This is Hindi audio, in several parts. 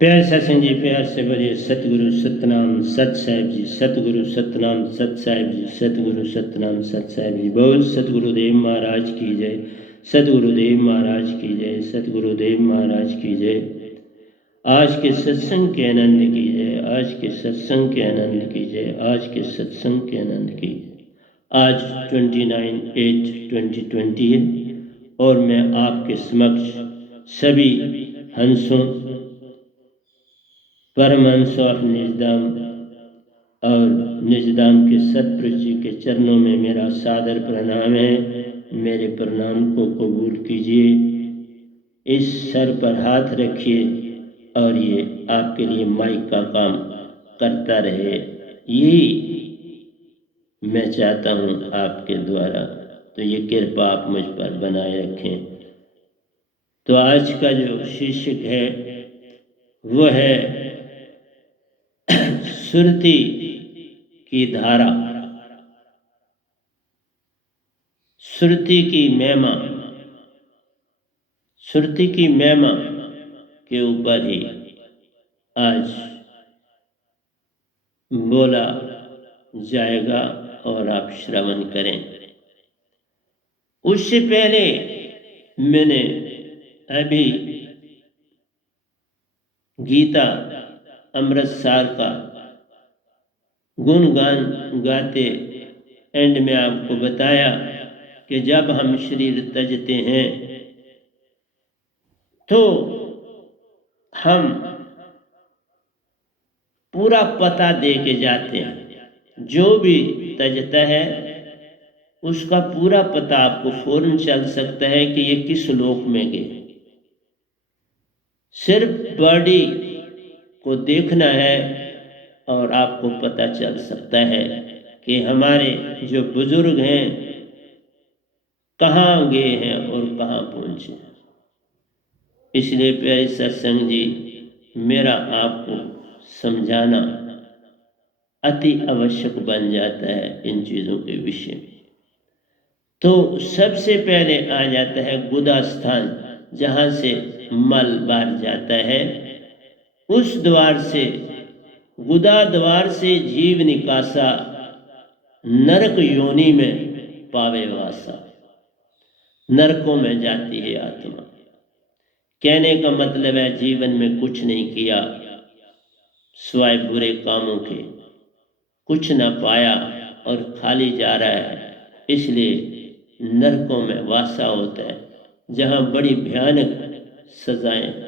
प्यारे सत्संग जी, प्यार से बोलिए सतगुरु सतनाम सत साहिब जी, सतगुरु सतनाम सत साहिब जी, सतगुरु सतनाम सत साहिब जी। बोल सतगुरुदेव महाराज की जय, सतगुरुदेव महाराज की जय, सतगुरुदेव महाराज की जय। आज के सत्संग के आनंद की जय, आज के सत्संग के आनंद की जय, आज के सत्संग के आनंद की जय। आज 29/8/2020 है और मैं आपके समक्ष सभी हंसों, परमहंस और निजदाम और निजदाम के सतपुरुष जी के चरणों में मेरा सादर प्रणाम है। मेरे प्रणाम को कबूल कीजिए। इस सर पर हाथ रखिए और ये आपके लिए माइक का काम करता रहे, यही मैं चाहता हूँ आपके द्वारा। तो ये कृपा आप मुझ पर बनाए रखें। तो आज का जो शीर्षक है वो है सुरती की धारा, सुरती की महिमा। सुरती की महिमा के ऊपर ही आज बोला जाएगा और आप श्रवण करें। उससे पहले मैंने अभी गीता अमृतसर का गुणगान गाते एंड में आपको बताया कि जब हम शरीर त्यजते हैं तो हम पूरा पता दे के जाते हैं। जो भी त्यजता है उसका पूरा पता आपको फौरन चल सकता है कि ये किस लोक में गए। सिर्फ बॉडी को देखना है और आपको पता चल सकता है कि हमारे जो बुजुर्ग हैं कहाँ गए हैं और कहाँ पहुँचे। इसलिए प्यारे सत्संग जी, मेरा आपको समझाना अति आवश्यक बन जाता है इन चीज़ों के विषय में। तो सबसे पहले आ जाता है गुदा स्थान, जहाँ से मल बाहर जाता है। उस द्वार से, गुदा द्वार से जीव निकासा, नरक योनि में पावे वासा। नरकों में जाती है आत्मा। कहने का मतलब है जीवन में कुछ नहीं किया, सिवाय बुरे कामों के कुछ न पाया और खाली जा रहा है, इसलिए नरकों में वासा होता है, जहाँ बड़ी भयानक सजाएं।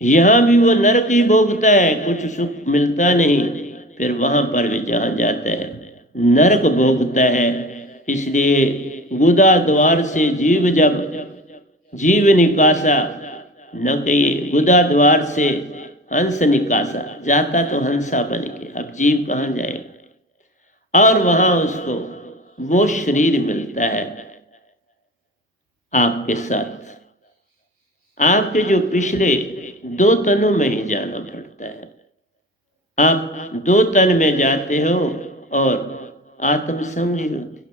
यहाँ भी वो नरक ही भोगता है, कुछ सुख मिलता नहीं। फिर वहाँ पर भी जहाँ जाता है नरक भोगता है। इसलिए गुदा द्वार से जीव जब जीव निकासा, न कहिए गुदा द्वार से हंस निकासा, जाता तो हंसा बन के, अब जीव कहाँ जाएगा। और वहाँ उसको वो शरीर मिलता है आपके साथ। आपके जो पिछले 2 तनों में ही जाना पड़ता है। आप 2 तन में जाते हो और आत्मसंगी होते।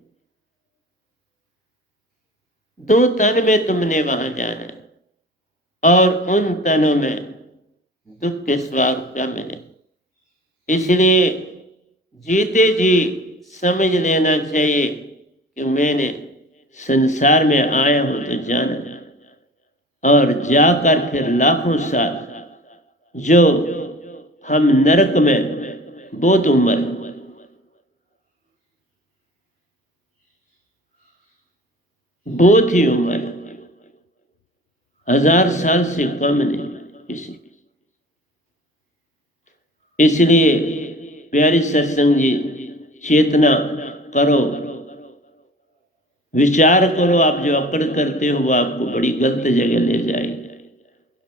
2 तन में तुमने वहां जाना है और उन तनों में दुख के स्वरूप क्या मिले। इसलिए जीते जी समझ लेना चाहिए कि मैंने संसार में आया हूं तो जाना है, और जाकर फिर लाखों साल जो हम नरक में बहुत उम्र, बहुत ही उम्र, 1000 साल से कम नहीं किसी की। इसलिए प्यारे सत्संग जी, चेतना करो, विचार करो। आप जो अकड़ करते हो वो आपको बड़ी गलत जगह ले जाएगी।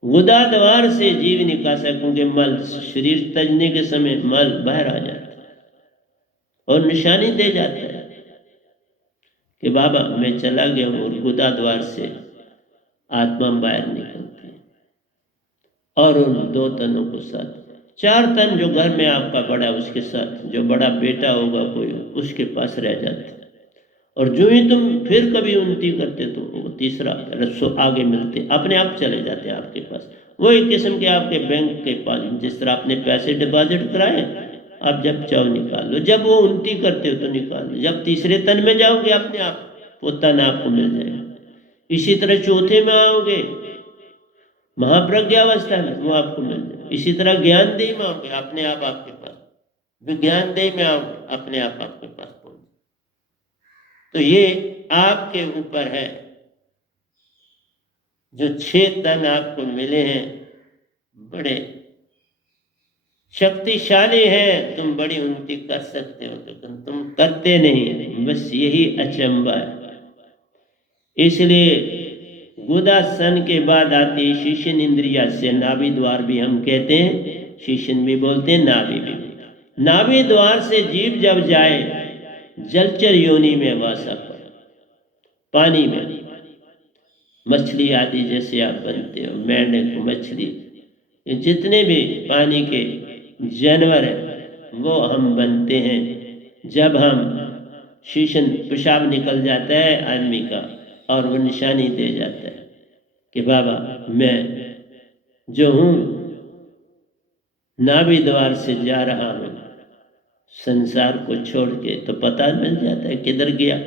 गुदा द्वार से जीव निकासा, क्योंकि मल शरीर तजने के समय मल बाहर आ जाता है और निशानी दे जाता है कि बाबा मैं चला गया हूँ। और गुदा द्वार से आत्मा बाहर निकलती है और उन 2 तनों को साथ, 4 तन जो घर में आपका बड़ा, उसके साथ जो बड़ा बेटा होगा कोई, उसके पास रह जाते हैं। और जो ही तुम फिर कभी उन्नति करते तो वो तीसरा रस्सों आगे मिलते, अपने आप चले जाते हैं आपके पास। वही किस्म के आपके बैंक के पास, जिस तरह आपने पैसे डिपॉजिट कराए, आप जब चाहो निकाल लो, जब वो उल्टी करते हो तो निकाल लो, जब तीसरे तन में जाओगे अपने आप वो तन आपको मिल जाएगा। इसी तरह चौथे में आओगे महाप्रज्ञावस्था में, वो आपको मिल जाएगा। इसी तरह ज्ञानदेही में आओगे अपने आप आपके पास, विज्ञानदेही में आओगे अपने आप आपके पास पहुंच। तो ये आपके ऊपर है। जो 6 तन आपको मिले हैं बड़े शक्तिशाली हैं, तुम बड़ी उन्नति कर सकते हो तो तुम करते नहीं, बस यही अचंबा है। इसलिए गुदासन के बाद आती शीशन इंद्रिया से नाभि द्वार भी हम कहते हैं, शीशन भी बोलते हैं, नाभि भी। नाभि द्वार से जीव जब जाए जलचर योनि में वासा पर, पानी में मछली आदि जैसे आप बनते हो, मेंढक, मछली, जितने भी पानी के जानवर हैं वो हम बनते हैं। जब हम शीशन पेशाब निकल जाता है आदमी का और वो निशानी दे जाता है कि बाबा मैं जो हूँ नाभि द्वार से जा रहा हूँ संसार को छोड़ के, तो पता मिल जाता है किधर गया।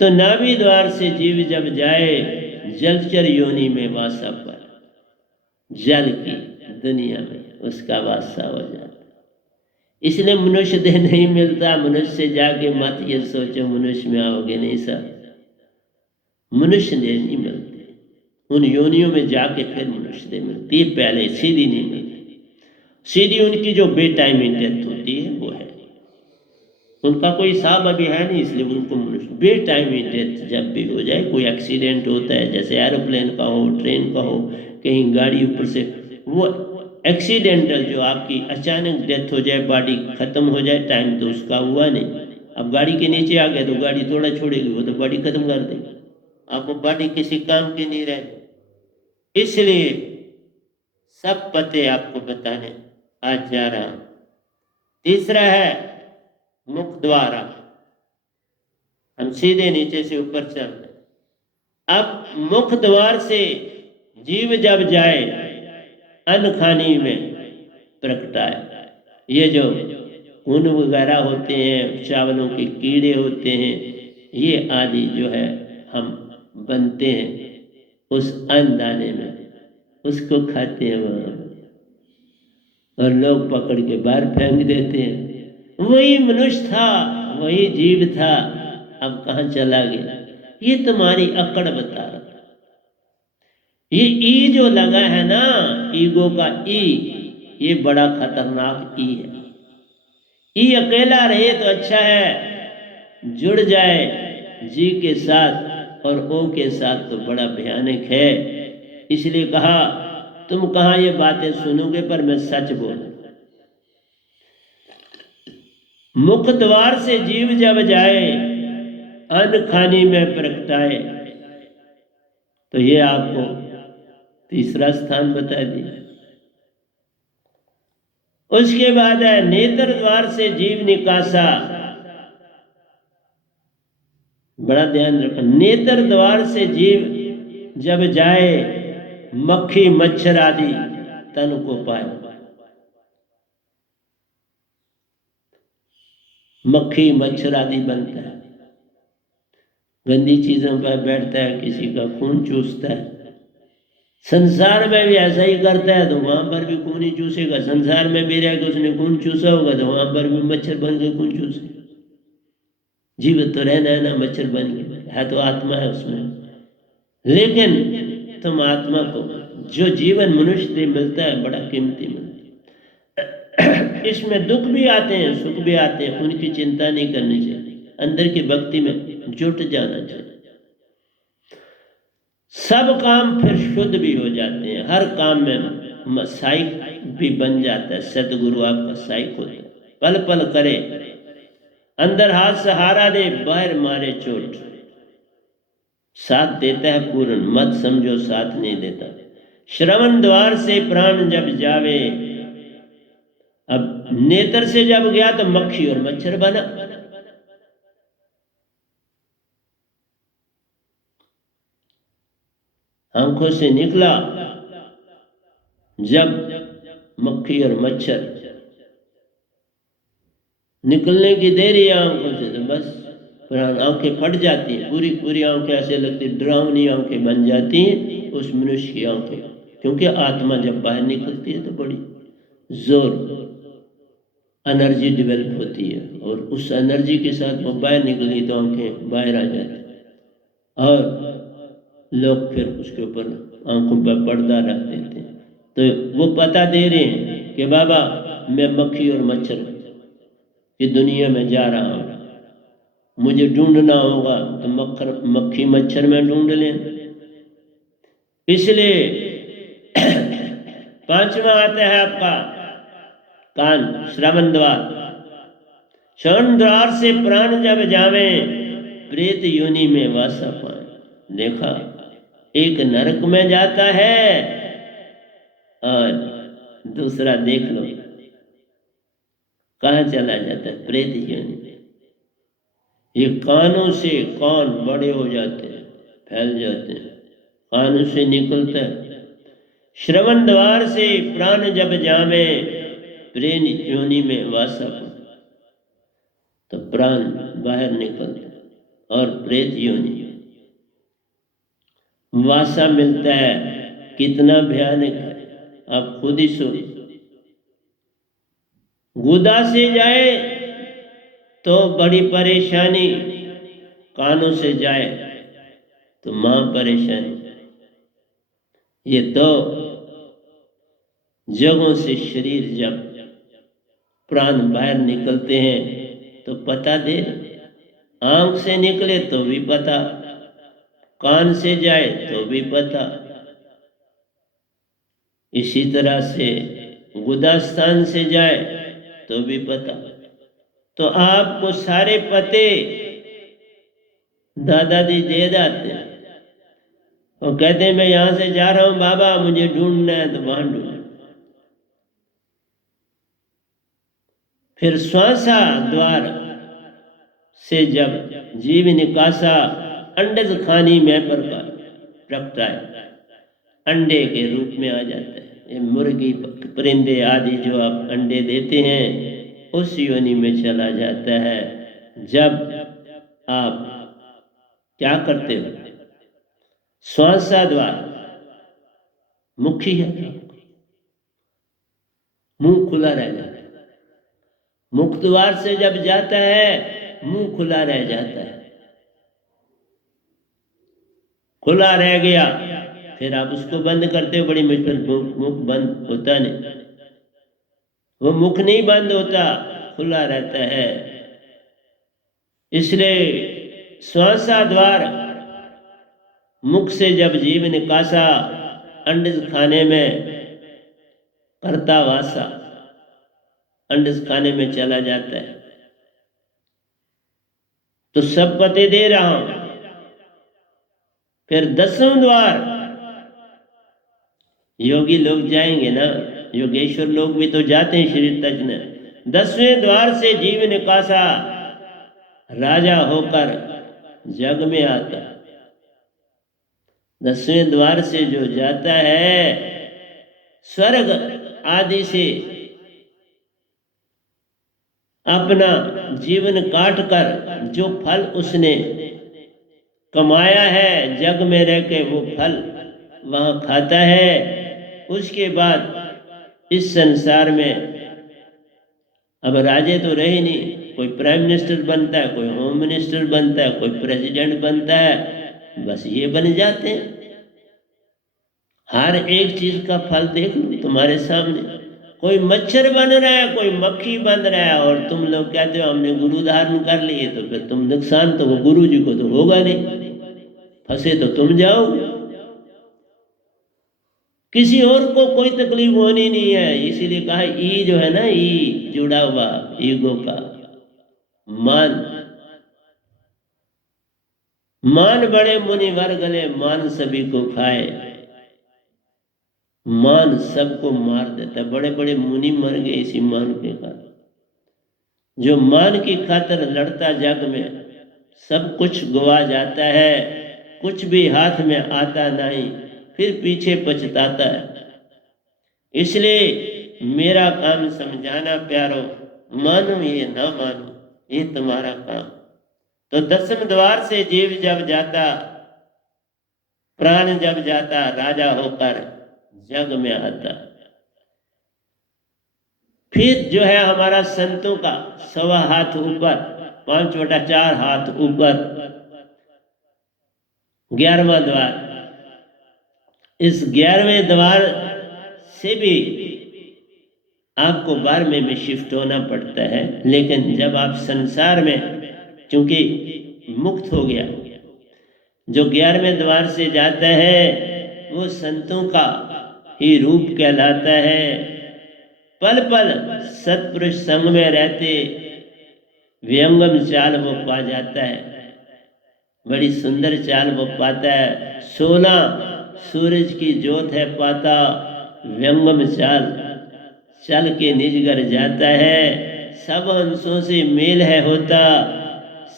तो नाभि द्वार से जीव जब जाए जलचर योनि में वासा पर, जल की दुनिया में उसका वासा हो जाता। इसलिए मनुष्य देह नहीं मिलता। मनुष्य से जाके मत ये सोचो मनुष्य में आओगे, नहीं सर, मनुष्य देह नहीं मिलते। उन योनियों में जाके फिर मनुष्य देह मिलती है, पहले सीधी नहीं मिलती। सीधी उनकी जो बेटाइमी डेथ होती है वो है, उनका कोई हिसाब अभी है नहीं, इसलिए उनको मनुष्य बेटाइमी डेथ जब भी हो जाए, कोई एक्सीडेंट होता है, जैसे एरोप्लेन का हो, ट्रेन का हो, कहीं गाड़ी ऊपर से, वो एक्सीडेंटल जो आपकी अचानक डेथ हो जाए, बॉडी खत्म हो जाए, टाइम तो उसका हुआ नहीं। अब गाड़ी के नीचे आ गए तो गाड़ी थोड़ा छोड़ेगी, वो तो बॉडी खत्म कर देगी, आपको बॉडी किसी काम की नहीं रहेगी। इसलिए सब पते आपको बताने आज जा रहा हूं। तीसरा है मुख द्वारा, हम सीधे नीचे से ऊपर चल रहे। अब मुख द्वार से जीव जब जाए अन्न खानी में प्रकटाए, ये जो ऊन वगैरह होते हैं, चावलों के कीड़े होते हैं, ये आदि जो है हम बनते हैं उस अन्न दाने में, उसको खाते हैं वहाँ, और लोग पकड़ के बाहर फेंक देते हैं। वही मनुष्य था, वही जीव था, अब कहाँ चला गया? ये तुम्हारी अकड़ बता रहा। ये ई जो लगा है ना, ईगो का ई, ये बड़ा खतरनाक ई है। ई अकेला रहे तो अच्छा है, जुड़ जाए जी के साथ और ओ के साथ तो बड़ा भयानक है। इसलिए कहा तुम कहाँ ये बातें सुनोगे, पर मैं सच बोलूं। मुख द्वार से जीव जब जाए अन्न खानी में प्रगटाए, तो ये आपको तीसरा स्थान बता दिया। उसके बाद है नेत्र द्वार से जीव निकासा, बड़ा ध्यान रखो। नेत्र द्वार से जीव जब जाए मक्खी मच्छर आदि तन को पाए। मक्खी मच्छर आदि बनता है, गंदी चीजों पर बैठता है, किसी का खून चूसता है। संसार में भी ऐसा ही करता है तो वहां पर भी खून ही चूसेगा। संसार में भी रह के उसने खून चूसा होगा तो वहां पर भी मच्छर बन के खून चूसे। जीवित तो रहना है ना, मच्छर बन के है तो आत्मा है उसमें। लेकिन तुम आत्मा को जो जीवन मनुष्य से मिलता है बड़ा कीमती मिलता है। इसमें दुख भी आते हैं, सुख भी आते हैं, उनकी चिंता नहीं करनी चाहिए, अंदर की भक्ति में जुट जाना चाहिए। सब काम फिर शुद्ध भी हो जाते हैं, हर काम में साइक भी बन जाता है। सतगुरु आपका साइक होता है, पल पल करे, अंदर हाथ सहारा दे, बाहर मारे चोट, साथ देता है पूर्ण, मत समझो साथ नहीं देता। श्रवण द्वार से प्राण जब जावे, अब नेत्र से जब गया तो मक्खी और मच्छर बना। आंखों से निकला जब मक्खी और मच्छर निकलने की देरी है आंखों से, तो बस प्राण, आंखें फट जाती हैं, पूरी पूरी आंखें ऐसे लगती, डरावनी आंखें बन जाती हैं उस मनुष्य की आंखें, क्योंकि आत्मा जब बाहर निकलती है तो बड़ी जोर एनर्जी डेवलप होती है, और उस एनर्जी के साथ वो बाहर निकली तो आंखें बाहर आ जाती हैं और लोग फिर उसके ऊपर आंखों पर पर्दा रख देते हैं। तो वो पता दे रहे हैं कि बाबा मैं मक्खी और मच्छर की दुनिया में जा रहा हूँ, मुझे ढूंढना होगा तो मक्खी मच्छर में ढूंढ लें। इसलिए पांचवा आता है आपका कान, श्रवण द्वार। श्रवण द्वार से प्राण जब जावे प्रेत योनि में वासा पाए। देखा, एक नरक में जाता है और दूसरा देख लो कहाँ चला जाता है, प्रेत योनि। ये कानों से कान बड़े हो जाते हैं, फैल जाते हैं, कानों से निकलता है। श्रवण द्वार से प्राण जब जावे प्रेत योनि में वासा पाए, तो प्राण बाहर निकलता और प्रेत योनि वासा मिलता है। कितना भयानक है, आप खुद ही सोच। गुदा से जाए तो बड़ी परेशानी, कानों से जाए तो मां परेशानी। ये दो जगहों से शरीर जब प्राण बाहर निकलते हैं तो पता दे, आंख से निकले तो भी पता, कान से जाए तो भी पता। इसी तरह से गुदा स्थान से जाए तो भी पता। तो आपको सारे पते दादाजी दे जाते हैं और कहते हैं मैं यहां से जा रहा हूं बाबा, मुझे ढूंढना है, तो वहां ढूंढ। फिर श्वासा द्वार से जब जीव निकासा अंडज खानी में प्रकटाए, अंडे के रूप में आ जाता है। ये मुर्गी परिंदे आदि जो आप अंडे देते हैं उस योनि में चला जाता है। जब आप क्या करते हो, श्वासा द्वार मुखी है, मुंह खुला रह जाता है। मुख द्वार से जब जाता है मुंह खुला रह जाता है, खुला रह गया, फिर आप उसको बंद करते हो, बड़ी मुश्किल, मुख बंद होता नहीं, वो मुख नहीं बंद होता, खुला रहता है। इसलिए श्वासा द्वार मुख से जब जीव निकासा अंडज खाने में करता वासा, अंडज खाने में चला जाता है। तो सब पते दे रहा हूं। फिर 10वां द्वार, योगी लोग जाएंगे ना, योगेश्वर लोग भी तो जाते हैं शरीर तजने। 10वें द्वार से जीव निकासा राजा होकर जग में आता। 10वें द्वार से जो जाता है स्वर्ग आदि से अपना जीवन काट कर जो फल उसने कमाया है जग में रह के, वो फल वहां खाता है। उसके बाद इस संसार में अब राजे तो रहे नहीं, कोई प्राइम मिनिस्टर बनता है, कोई होम मिनिस्टर बनता है, कोई प्रेसिडेंट बनता है, बस ये बन जाते हैं। हर एक चीज का फल देख लो तुम्हारे सामने, कोई मच्छर बन रहा है, कोई मक्खी बन रहा है, और तुम लोग कहते हो हमने गुरु धारण कर लिए, तो फिर तुम नुकसान तो वो गुरु जी को तो होगा नहीं, फंसे तो तुम जाओगे, किसी और को कोई तकलीफ होनी नहीं है। इसीलिए कहा ई जो है ना, ई जुड़ा हुआ ईगो का मान, मान बड़े मुनिवर गले मान सभी को खाए, मान सबको मार देता है। बड़े बड़े मुनि मर गए इसी मान के कारण। जो मान की खातिर लड़ता जग में सब कुछ गवा जाता है, कुछ भी हाथ में आता नहीं, फिर पीछे पछताता है। इसलिए मेरा काम समझाना प्यारो, मानो ये ना मानो ये तुम्हारा काम। तो 10वें द्वार से जीव जब जाता, प्राण जब जाता, राजा होकर जग में आता। फिर जो है हमारा संतों का 1.25 हाथ ऊपर, 5/4 हाथ ऊपर 11वां द्वार। इस 11वें द्वार से भी आपको 12वें में शिफ्ट होना पड़ता है। लेकिन जब आप संसार में चूंकि मुक्त हो गया, जो 11वें द्वार से जाता है वो संतों का ही रूप कहलाता है। पल पल सत्पुरुष संग में रहते व्यंगम चाल वो पा जाता है, बड़ी सुंदर चाल वो पाता है। 16 सूरज की ज्योत है पाता, व्यंगम चाल चल के निजगर जाता है। सब अंशों से मेल है होता,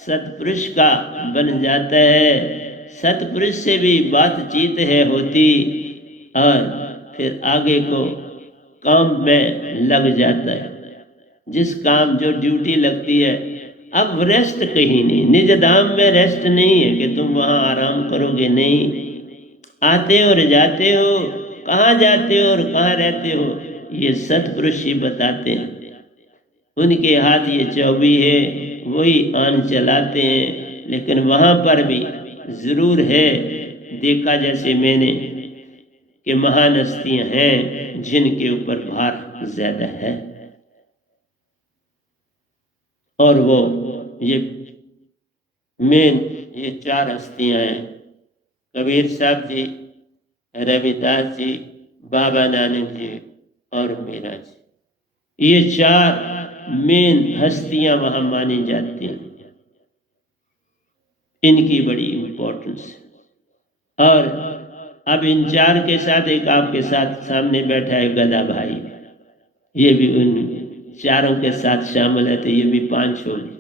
सतपुरुष का बन जाता है। सतपुरुष से भी बातचीत है होती, और फिर आगे को काम में लग जाता है। जिस काम जो ड्यूटी लगती है, अब रेस्ट कहीं नहीं, निज धाम में रेस्ट नहीं है कि तुम वहाँ आराम करोगे, नहीं। आते हो और जाते हो, कहाँ जाते हो और कहाँ रहते हो ये सतपुरुष ही बताते हैं। उनके हाथ ये चौबी है, वही आन चलाते हैं। लेकिन वहाँ पर भी ज़रूर है, देखा जैसे मैंने कि महान हस्तियाँ हैं जिनके ऊपर भार ज़्यादा है, और वो ये मेन ये 4 हस्तियाँ हैं, कबीर साहब जी, रविदास जी, बाबा नानक जी और मीरा जी। ये 4 मेन हस्तियां वहां मानी जाती हैं, इनकी बड़ी इम्पोर्टेंस है। और अब इन 4 के साथ एक आपके साथ सामने बैठा है गदा भाई, ये भी उन 4 के साथ शामिल है, तो ये भी 5 हो गए।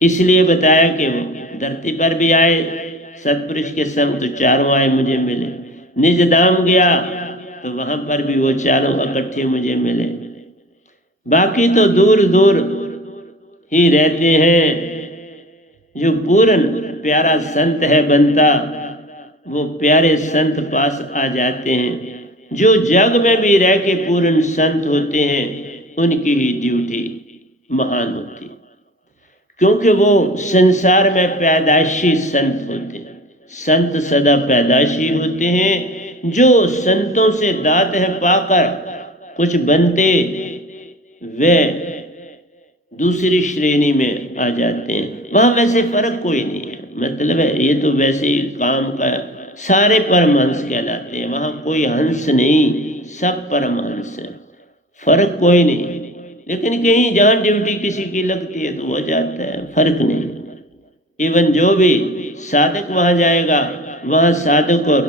इसलिए बताया कि वो धरती पर भी आए सतपुरुष के संग, तो 4 आए मुझे मिले। निज धाम गया तो वहां पर भी वो 4 इकट्ठे मुझे मिले। बाकी तो दूर दूर ही रहते हैं। जो पूर्ण प्यारा संत है बनता, वो प्यारे संत पास आ जाते हैं। जो जग में भी रह के पूर्ण संत होते हैं, उनकी ही ड्यूटी महान होती है, क्योंकि वो संसार में पैदाइशी संत होते हैं। संत सदा पैदाइशी होते हैं। जो संतों से दात है पाकर कुछ बनते, वे दूसरी श्रेणी में आ जाते हैं। वहाँ वैसे फर्क कोई नहीं है, मतलब है ये तो वैसे ही काम का सारे परमहंस कहलाते हैं। वहाँ कोई हंस नहीं, सब परमहंस है, फर्क कोई नहीं। लेकिन कहीं जहाँ ड्यूटी किसी की लगती है तो वो जाता है, फर्क नहीं। इवन जो भी साधक वहाँ जाएगा, वहाँ साधक और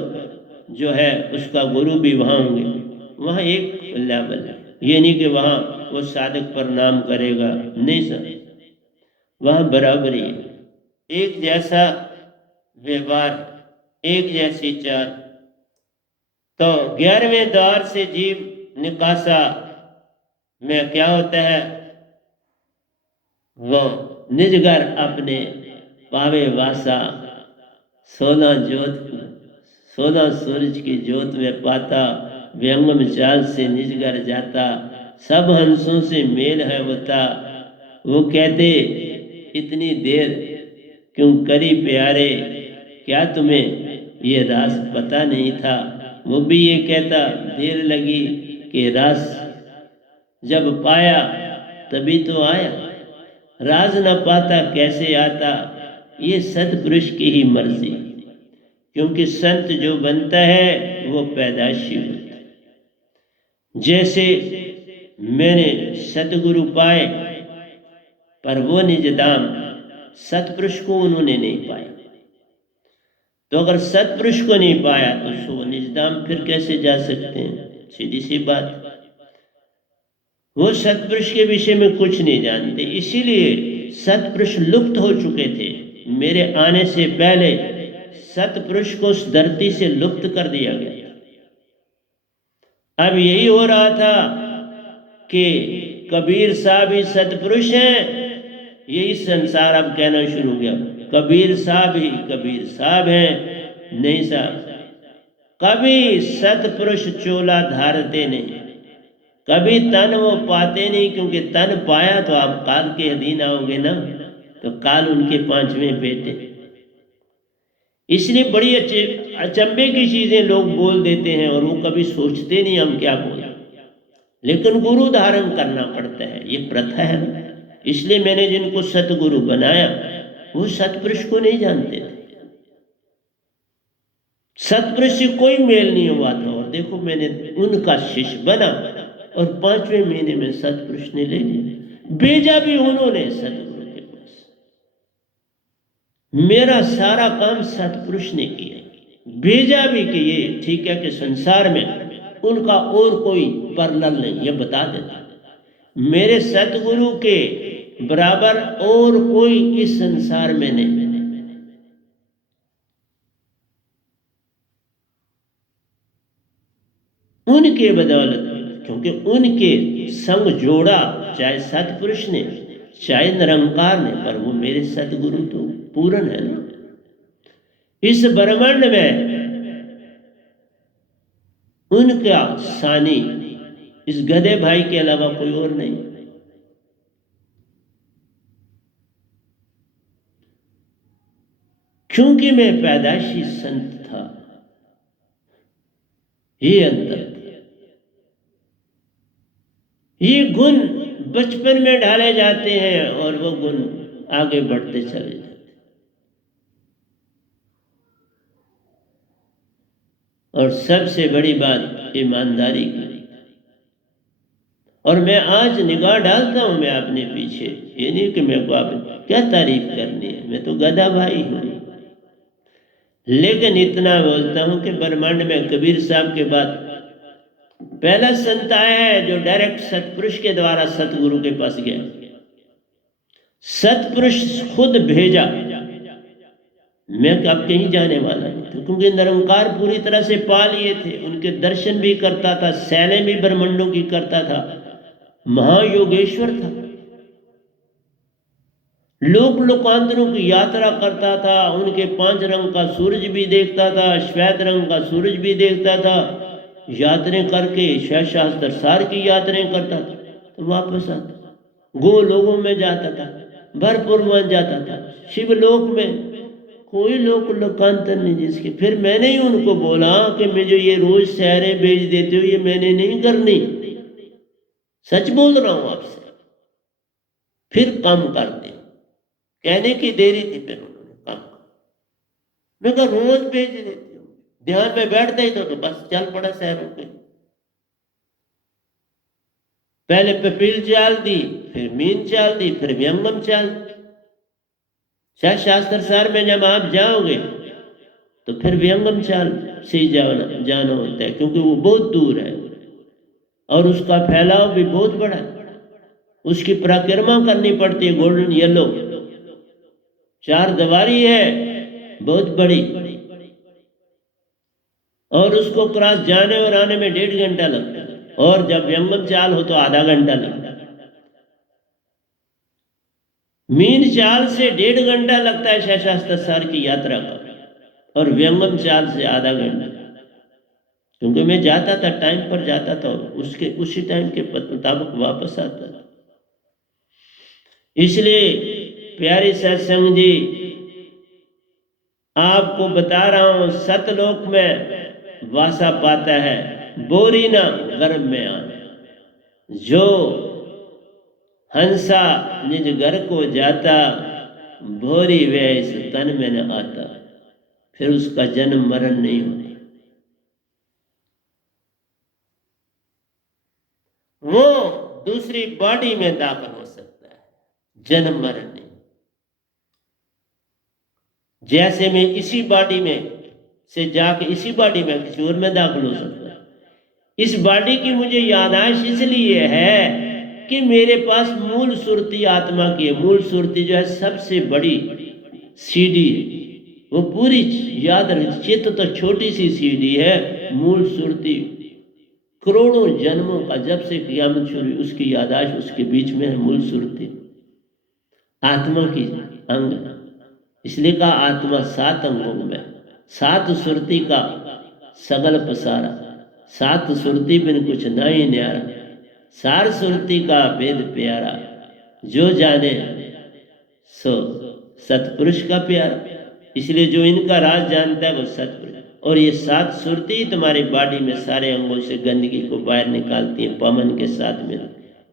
जो है उसका गुरु भी वहाँ होंगे, वहाँ एक लेवल है। ये नहीं कि वहाँ वो साधक पर नाम करेगा, नहीं सर, वहाँ बराबरी है, एक जैसा व्यवहार, एक जैसी चाल। तो 11वें द्वार से जीव निकासा में क्या होता है, वो निजगर अपने पावे वासा, 16 सूरज की ज्योत में पाता, व्यंगम चाल से निजगर जाता, सब हंसों से मेल है होता। वो कहते इतनी देर क्यों करी प्यारे, क्या तुम्हें ये राज पता नहीं था। वो भी ये कहता देर लगी कि राज जब पाया तभी तो आया, राज न पाता कैसे आता। ये सतपुरुष की ही मर्जी, क्योंकि संत जो बनता है वो पैदाइशी होता है। जैसे मैंने सतगुरु पाए, पर वो निज धाम सतपुरुष को उन्होंने नहीं पाया। तो अगर सतपुरुष को नहीं पाया तो सो निज धाम फिर कैसे जा सकते हैं, सीधी सी बात। वो सतपुरुष के विषय में कुछ नहीं जानते, इसीलिए सतपुरुष लुप्त हो चुके थे। मेरे आने से पहले सतपुरुष को उस धरती से लुप्त कर दिया गया। अब यही हो रहा था कि कबीर साहब ही सतपुरुष हैं, यही संसार अब कहना शुरू हो गया कबीर साहब ही कबीर साहब हैं। नहीं साहब, कभी सतपुरुष चोला धारते नहीं, कभी तन वो पाते नहीं, क्योंकि तन पाया तो आप काल के अधीन आओगे ना, तो काल उनके पांचवें बेटे। इसलिए बड़ी अचंभे की चीजें लोग बोल देते हैं और वो कभी सोचते नहीं हम क्या बोले, लेकिन गुरु धारण करना पड़ता है, ये प्रथा है ना। इसलिए मैंने जिनको सतगुरु बनाया वो सतपुरुष को नहीं जानते थे, सतपुरुष से कोई मेल नहीं हुआ था, और देखो मैंने उनका शिष्य बना और 5वें महीने में सतपुरुष ने ले लिया, भेजा भी उन्होंने सतगुरु के पास। मेरा सारा काम सतपुरुष ने किया, भेजा भी कि ये ठीक है कि संसार में उनका और कोई परलल नहीं, ये बता देता मेरे सतगुरु के बराबर और कोई इस संसार में नहीं। उनके बदौलत, क्योंकि उनके संग जोड़ा चाहे सतपुरुष ने चाहे निरंकार ने, पर वो मेरे सतगुरु तो पूर्ण है ना। इस ब्रह्मांड में उनका सानी इस गधे भाई के अलावा कोई और नहीं। क्योंकि मैं पैदाइशी संत था, ये अंतर, ये गुण बचपन में ढाले जाते हैं और वो गुण आगे बढ़ते चले जाते। और सबसे बड़ी बात ईमानदारी की। और मैं आज निगाह डालता हूं मैं अपने पीछे, ये नहीं कि मेरे को आप क्या तारीफ करनी है, मैं तो गधा भाई हूं, लेकिन इतना बोलता हूं कि ब्रह्मांड में कबीर साहब के बाद पहला संत आया है जो डायरेक्ट सतपुरुष के द्वारा सतगुरु के पास गया। सतपुरुष खुद भेजा, मैं अब कहीं जाने वाला नहीं था, क्योंकि निरंकार पूरी तरह से पा लिए थे। उनके दर्शन भी करता था, सैलें भी ब्रह्मंडों की करता था, महायोगेश्वर था, लोक लोकांतरों की यात्रा करता था, उनके 5 रंग का सूरज भी देखता था, श्वेत रंग का सूरज भी देखता था, यात्राएं करके शास्त्र सार की यात्राएं करता था, तो वापस आता, गो लोगों में जाता था, भरपूर वन जाता था, शिवलोक में कोई लोक लोकांतर नहीं जिसके। फिर मैंने ही उनको बोला कि मुझे ये रोज सैरें भेज देते हो, ये मैंने नहीं करनी, सच बोल रहा हूं आपसे। फिर कम कर दे, कहने की देरी थी, फिर उन्होंने कम कर, मैं कहा रोज भेज देती हूँ, ध्यान में बैठता ही तो बस चल पड़ा शहरों के। पहले पपील चाल दी, फिर मीन चाल दी, फिर व्यंगम चाल। शास्त्र सार में जब आप जाओगे तो फिर व्यंगम चाल से ही जाना होता है, क्योंकि वो बहुत दूर है और उसका फैलाव भी बहुत बड़ा है, उसकी परिक्रमा करनी पड़ती है। गोल्डन येलो 4 दीवारी है बहुत बड़ी, और उसको क्रॉस जाने और आने में 1.5 घंटा लगता है, और जब व्यंगम चाल हो तो आधा घंटा लगता है। मीन चाल से 1.5 घंटा लगता है शास्त्र सार की यात्रा का, और व्यंगम चाल से आधा घंटा, क्योंकि मैं जाता था टाइम पर जाता था, उसके उसी टाइम के मुताबिक वापस आता था। इसलिए प्यारे सत्संग जी, आपको बता रहा हूं, सतलोक में वासा पाता है बोरी ना गर्भ में आना। जो हंसा निज घर को जाता, भोरी वह इस तन में न आता, फिर उसका जन्म मरण नहीं होता। वो दूसरी बॉडी में दाखिल हो सकता है, जन्म मरण नहीं। जैसे मैं इसी बॉडी में से जाके इसी बॉडी में किसी और में दाखिल हो सकता है। इस बॉडी की मुझे याददाश्त इसलिए है कि मेरे पास मूल सुरती आत्मा की है। मूल सुरती जो है सबसे बड़ी सीढ़ी है, वो पूरी याद रख। चित्त तो छोटी सी सीढ़ी है, मूल सुरती करोड़ों जन्मों का जब से कियामत शुरू हुई उसकी यादाश्त उसके बीच में है। मूल सुरती आत्मा की अंग, इसलिए कहा आत्मा 7 अंगों में, 7 सुरती का सगल पसारा, 7 सुरती बिन कुछ नाई न्यारा, सार सुरती का वेद प्यारा, जो जाने सो सतपुरुष का प्यारा। इसलिए जो इनका राज जानता है वो सतपुरुष। और ये 7 सुरती ही तुम्हारी बॉडी में सारे अंगों से गंदगी को बाहर निकालती है पवन के साथ में।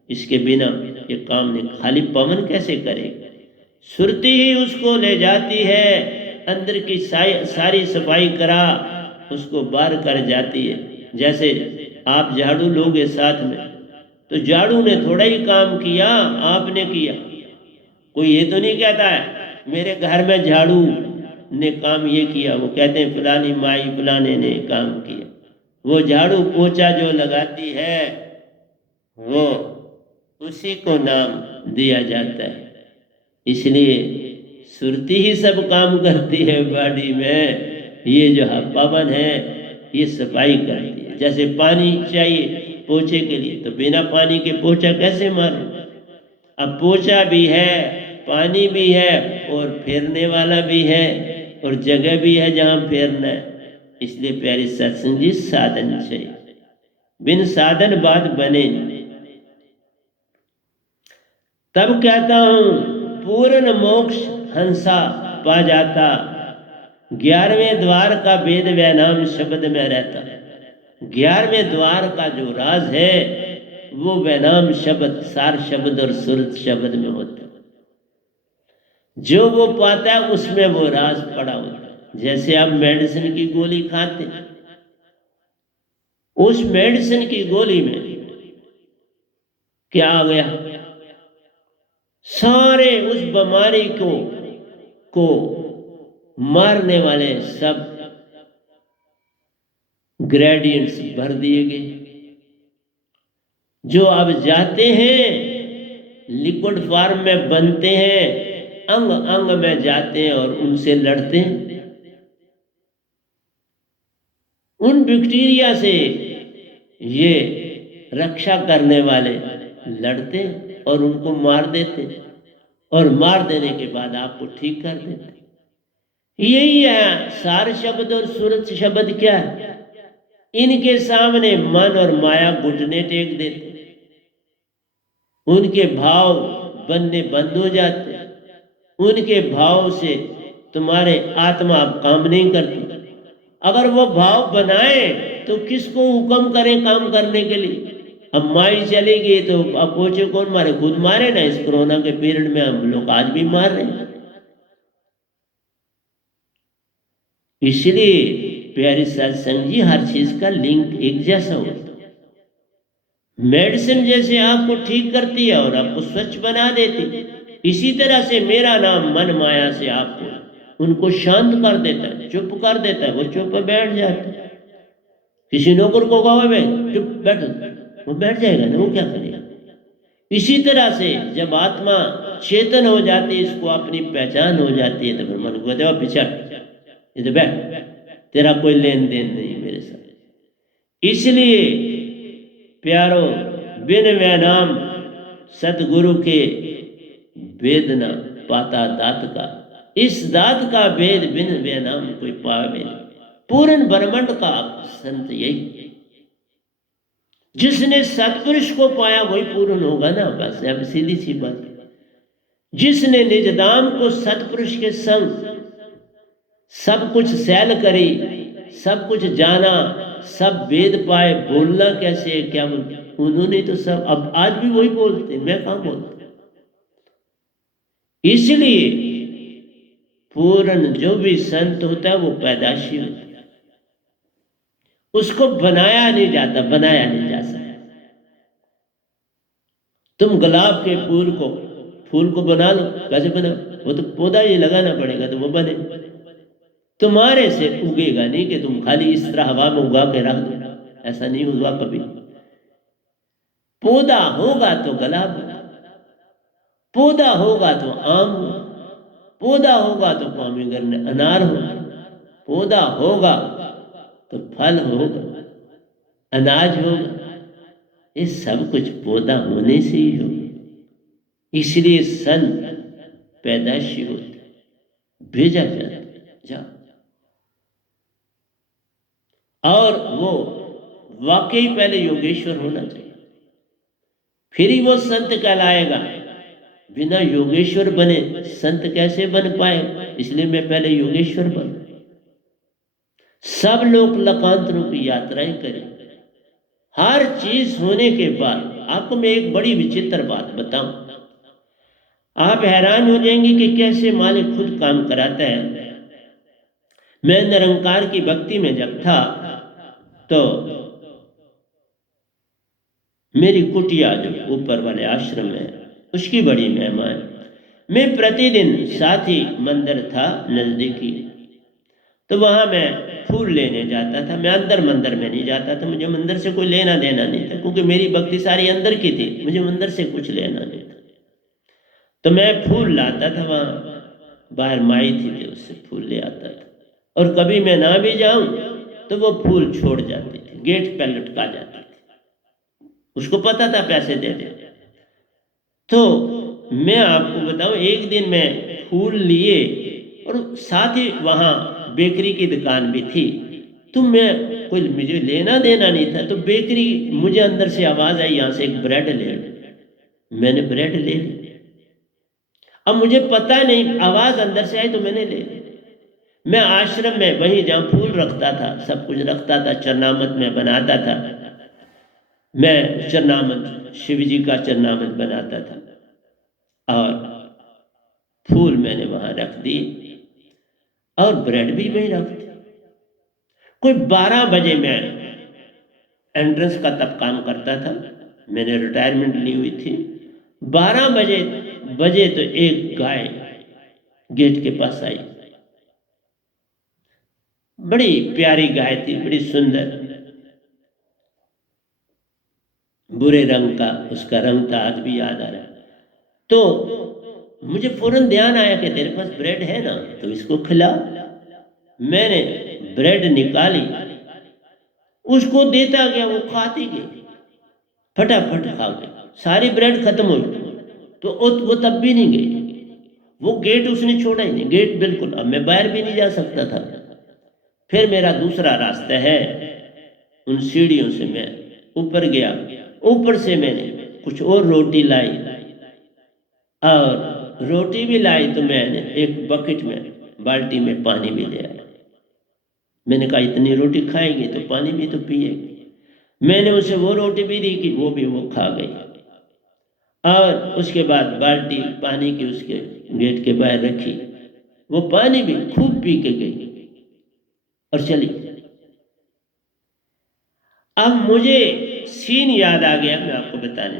इसके बिना ये काम नहीं, खाली पवन कैसे करेगा? सुरती ही उसको ले जाती है, अंदर की सारी सफाई करा उसको बाहर कर जाती है। जैसे आप झाड़ू लोगे साथ में, तो झाड़ू ने थोड़ा ही काम किया, आपने किया। कोई ये तो नहीं कहता है मेरे घर में झाड़ू ने काम ये किया, वो कहते हैं फलानी माई फलाने ने काम किया। वो झाड़ू पोछा जो लगाती है वो उसी को नाम दिया जाता है। इसलिए सुरती ही सब काम करती है बॉडी में। ये जो पवन है ये सफाई करती है। जैसे पानी चाहिए पोछे के लिए, तो बिना पानी के पोछा कैसे मारो? अब पोछा भी है, पानी भी है, और फेरने वाला भी है, और जगह भी है जहाँ फेरना है। इसलिए प्यारी सत्संग जी साधन चाहिए, बिन साधन बात बने नहीं। तब कहता हूँ पूर्ण मोक्ष हंसा पा जाता, 11वें द्वार का वेद व नाम शब्द में रहता। 11वें द्वार का जो राज है वो वैनाम शब्द, सार शब्द और सुरत शब्द में होता है। जो वो पाता है उसमें वो राज पड़ा होता है। जैसे आप मेडिसिन की गोली खाते, उस मेडिसिन की गोली में क्या आ गया? सारे उस बीमारी को मारने वाले सब ग्रेडियंट्स भर दिए गए, जो अब जाते हैं लिक्विड फॉर्म में बनते हैं, अंग अंग में जाते हैं और उनसे लड़ते हैं। उन बैक्टीरिया से ये रक्षा करने वाले लड़ते हैं और उनको मार देते हैं, और मार देने के बाद आपको ठीक कर देते हैं। यही है सार शब्द और सूरत शब्द। क्या है? इनके सामने मन और माया घुटने टेक देते, उनके भाव बनने बंद हो जाते, उनके भाव से तुम्हारे आत्मा काम नहीं करती। अगर वो भाव बनाए तो किसको हुक्म करें काम करने के लिए? अब माई चली गई तो अब पोछे कौन मारे? खुद मारे ना। इस कोरोना के पीरियड में हम लोग आज भी मार रहे हैं। इसलिए प्यारी सत्संग जी हर चीज का लिंक एक जैसा होता है। मेडिसिन जैसे आपको ठीक करती है और आपको स्वच्छ बना देती, इसी तरह से मेरा नाम मन माया से आपको उनको शांत कर देता है, चुप कर देता है। वो चुप बैठ जाता है। किसी नौकर को कहो भाई चुप बैठ, वो बैठ जाएगा ना, वो क्या करेगा? इसी तरह से जब आत्मा चेतन हो जाती है, इसको अपनी पहचान हो जाती है, तो फिर मन को देवा पीछा इधर बैठ, तेरा कोई लेन देन नहीं मेरे साथ। इसलिए प्यारो बिन वैनाम सतगुरु के वेद न पाता दात का, इस दात का वेद बिन वैनाम कोई पावे। पूर्ण ब्रह्मांड का संत यही, जिसने सतपुरुष को पाया वही पूर्ण होगा ना। बस अब सीधी सी बात। जिसने निजदाम को सतपुरुष के संग सब कुछ सैल करी, सब कुछ जाना, सब वेद पाए, बोलना कैसे है क्या उन्होंने तो सब, अब आज भी वही बोलते, मैं कहाँ बोलता। इसलिए पूर्ण जो भी संत होता है वो पैदाशी होता है, उसको बनाया नहीं जाता, बनाया नहीं जा सकता। तुम गुलाब के फूल को बना लो, कैसे बना? वो तो पौधा ही लगाना पड़ेगा तो वो बने। तुम्हारे से उगेगा नहीं कि तुम खाली इस तरह हवा में उगा के रख दो, ऐसा नहीं हुआ कभी। पौधा होगा तो गुलाब, पौधा होगा तो आम, पौधा होगा तो स्वामी घर में अनार होगा, पौधा होगा तो फल होगा, अनाज होगा। ये सब कुछ पौधा होने से ही होगा। इसलिए संत पैदाइशी होते, भेजा जाता जा, और वो वाकई पहले योगेश्वर होना चाहिए, फिर ही वो संत कहलाएगा। बिना योगेश्वर बने संत कैसे बन पाए? इसलिए मैं पहले योगेश्वर बन। सब लोग लकांतरों की यात्राएं करें। हर चीज होने के बाद आपको मैं एक बड़ी विचित्र बात बताऊं, आप हैरान हो जाएंगे कि कैसे मालिक खुद काम कराता है। मैं निरंकार की भक्ति में जब था तो मेरी कुटिया जो ऊपर वाले आश्रम है उसकी बड़ी महिमा है। मैं प्रतिदिन साथ ही मंदिर था नजदीकी, तो वहां मैं फूल लेने जाता था। मैं अंदर मंदिर में नहीं जाता था, मुझे मंदिर से कोई लेना देना नहीं था, क्योंकि मेरी भक्ति सारी अंदर की थी, मुझे मंदिर से कुछ लेना नहीं था। तो मैं फूल लाता था, वहां बाहर माई थी तो उससे फूल ले आता था। और कभी मैं ना भी जाऊं तो वो फूल छोड़ जाती थी, गेट पर लटका जाती थी, उसको पता था पैसे दे दे। तो मैं आपको बताऊं, एक दिन मैं फूल लिए और साथ ही वहां बेकरी की दुकान भी थी, तो मैं कोई मुझे लेना देना नहीं था, तो बेकरी मुझे अंदर से आवाज आई, यहां से एक ब्रेड ले लो। मैंने ब्रेड ले ली। अब मुझे पता नहीं, आवाज अंदर से आई तो मैंने ले ली। मैं आश्रम में वहीं जहां फूल रखता था, सब कुछ रखता था, चरनामत में बनाता था, मैं चरनामत शिव जी का चरनामत बनाता था, और फूल मैंने वहां रख दी और ब्रेड भी वहीं रख दी। कोई 12 बजे मैं एंट्रेंस का तब काम करता था, मैंने रिटायरमेंट ली हुई थी। 12 बजे तो एक गाय गेट के पास आई, बड़ी प्यारी गाय थी, बड़ी सुंदर, बुरे रंग का उसका रंग था, आज भी याद आ रहा है। तो मुझे फौरन ध्यान आया कि तेरे पास ब्रेड है ना, तो इसको खिला। मैंने ब्रेड निकाली, उसको देता गया, वो खाती गई, फटाफट खा गई, सारी ब्रेड खत्म हो गई। तो वो तब भी नहीं गई, वो गेट उसने छोड़ा ही नहीं, गेट बिल्कुल। अब मैं बाहर भी नहीं जा सकता था। फिर मेरा दूसरा रास्ता है, उन सीढ़ियों से मैं ऊपर गया, ऊपर से मैंने कुछ और रोटी लाई, और रोटी भी लाई तो मैंने एक बकेट में बाल्टी में पानी भी ले आया। मैंने कहा इतनी रोटी खाएंगे तो पानी भी तो पिएगी। मैंने उसे वो रोटी भी दी कि वो खा गई, और उसके बाद बाल्टी पानी की उसके गेट के बाहर रखी, वो पानी भी खूब पी के गई और चली। अब मुझे सीन याद आ गया, मैं आपको बताने,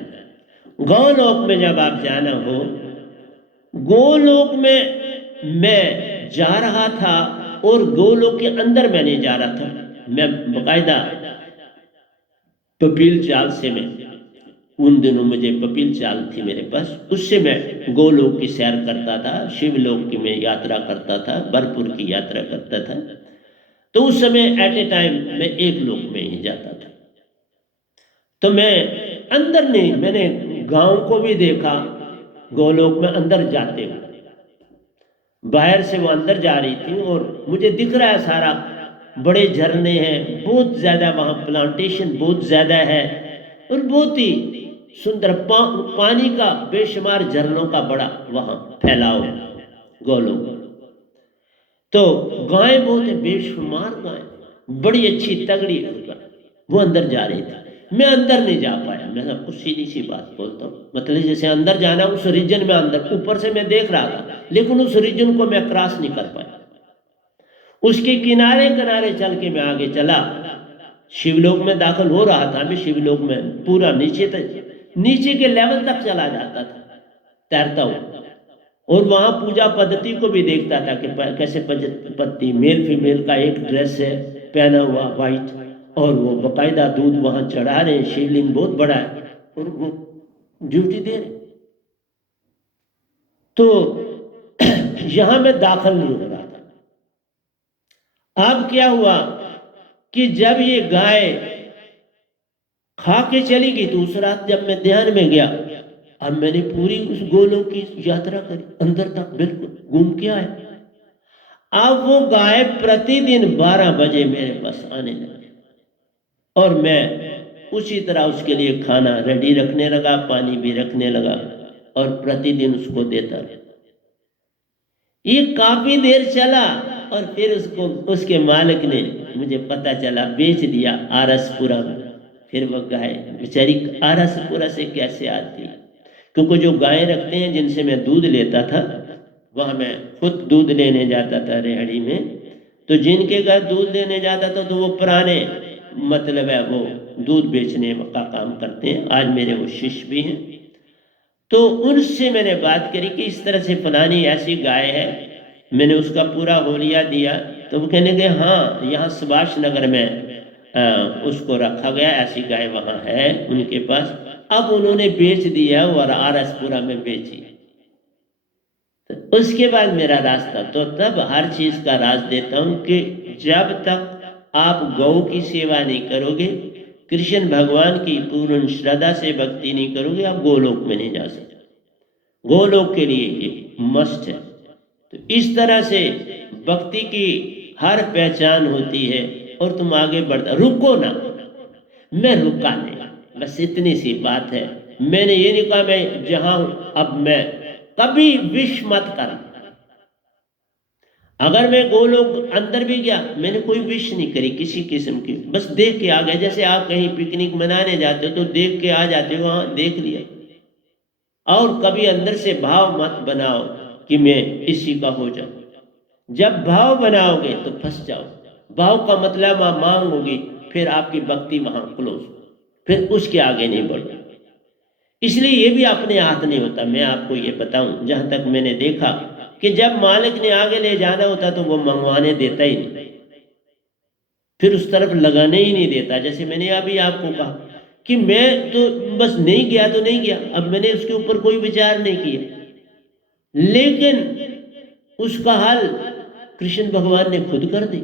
गोलोक में जब आप जाना हो, गोलोक में मैं जा रहा था, और गोलोक के अंदर मैं नहीं जा रहा था, मैं बकायदा पपील चाल से, मैं उन दिनों मुझे पपील चाल थी मेरे पास, उससे मैं गोलोक की सैर करता था, शिवलोक की मैं यात्रा करता था, बरपुर की यात्रा करता था। तो उस समय एट ए टाइम मैं एक लोक में ही जाता था। तो मैं अंदर नहीं, मैंने गांव को भी देखा गोलोक में अंदर जाते हुए, बाहर से वो अंदर जा रही थी और मुझे दिख रहा है सारा, बड़े झरने हैं, बहुत ज्यादा वहां प्लांटेशन बहुत ज्यादा है, और बहुत ही सुंदर पानी का बेशुमार झरनों का बड़ा वहां फैलाव गोलोक। तो गाय बहुत है, बेशुमार गाय, बड़ी अच्छी तगड़ी गाय, वो अंदर जा रही थी। मैं अंदर नहीं जा पाया, मैं आपको सीधी सी बात बोलता हूँ, मतलब जैसे अंदर जाना उस रीजन में, अंदर ऊपर से मैं देख रहा था, लेकिन उस रीजन को मैं क्रॉस नहीं कर पाया। उसके किनारे किनारे चल के मैं आगे चला, शिवलोक में दाखिल हो रहा था। मैं शिवलोक में पूरा नीचे तक, नीचे के लेवल तक चला जाता था तैरता हुआ, और वहां पूजा पद्धति को भी देखता था कि कैसे पद्धति, मेल फीमेल का एक ड्रेस है पहना हुआ वाइट, और वो बकायदा दूध वहां चढ़ा रहे, शिवलिंग बहुत बड़ा है, और वो ड्यूटी दे रहे। तो यहां मैं दाखिल नहीं हो रहा था। अब क्या हुआ कि जब ये गाय खा के चली गई तो उस रात जब मैं ध्यान में गया, अब मैंने पूरी उस गोलोक की यात्रा करी, अंदर तक बिल्कुल घूम के आया। अब वो गाय प्रतिदिन 12 बजे मेरे पास आने लगी और मैं उसी तरह उसके लिए खाना रेडी रखने लगा, पानी भी रखने लगा और प्रतिदिन उसको देता रहा। ये काफी देर चला और फिर उसको उसके मालिक ने, मुझे पता चला, बेच दिया आरसपुरा में। फिर वो गाय बेचारी आरसपुरा से कैसे आती, क्योंकि जो गायें रखते हैं जिनसे मैं दूध लेता था, वहाँ मैं खुद दूध लेने जाता था रेहड़ी में, तो जिनके घर दूध लेने जाता था तो वो पुराने मतलब है वो दूध बेचने का काम करते हैं, आज मेरे वो शिष्य भी हैं। तो उनसे मैंने बात करी कि इस तरह से फलानी ऐसी गाय है, मैंने उसका पूरा होलिया दिया। तो वो कहने लगे हाँ, यहाँ सुभाष नगर में उसको रखा गया, ऐसी गाय वहाँ है उनके पास, अब उन्होंने बेच दिया और आरसपुरा में बेची। तो उसके बाद मेरा रास्ता, तो तब हर चीज का राज देता हूं कि जब तक आप गौ की सेवा नहीं करोगे, कृष्ण भगवान की पूर्ण श्रद्धा से भक्ति नहीं करोगे, आप गोलोक में नहीं जा सकते। गोलोक के लिए ये मस्ट है। तो इस तरह से भक्ति की हर पहचान होती है और तुम आगे बढ़ता, रुको ना। मैं रुका नहीं, बस इतनी सी बात है। मैंने ये नहीं कहा मैं जहां हूं अब मैं कभी विश मत कर। अगर मैं गोलोक अंदर भी गया, मैंने कोई विश नहीं करी किसी किस्म की, बस देख के आ गया। जैसे आप कहीं पिकनिक मनाने जाते हो तो देख के आ जाते हो, वहां देख लिया। और कभी अंदर से भाव मत बनाओ कि मैं इसी का हो जाऊं। जब भाव बनाओगे तो फंस जाओ। भाव का मतलब आप मांगोगे, फिर आपकी भक्ति वहां क्लोज, फिर उसके आगे नहीं बढ़ो। इसलिए ये भी अपने हाथ नहीं होता। मैं आपको ये बताऊं, जहां तक मैंने देखा कि जब मालिक ने आगे ले जाना होता तो वो मंगवाने देता ही नहीं, फिर उस तरफ लगाने ही नहीं देता। जैसे मैंने अभी आपको कहा कि मैं तो बस नहीं गया तो नहीं गया, अब मैंने उसके ऊपर कोई विचार नहीं किया, लेकिन उसका हल कृष्ण भगवान ने खुद कर दी।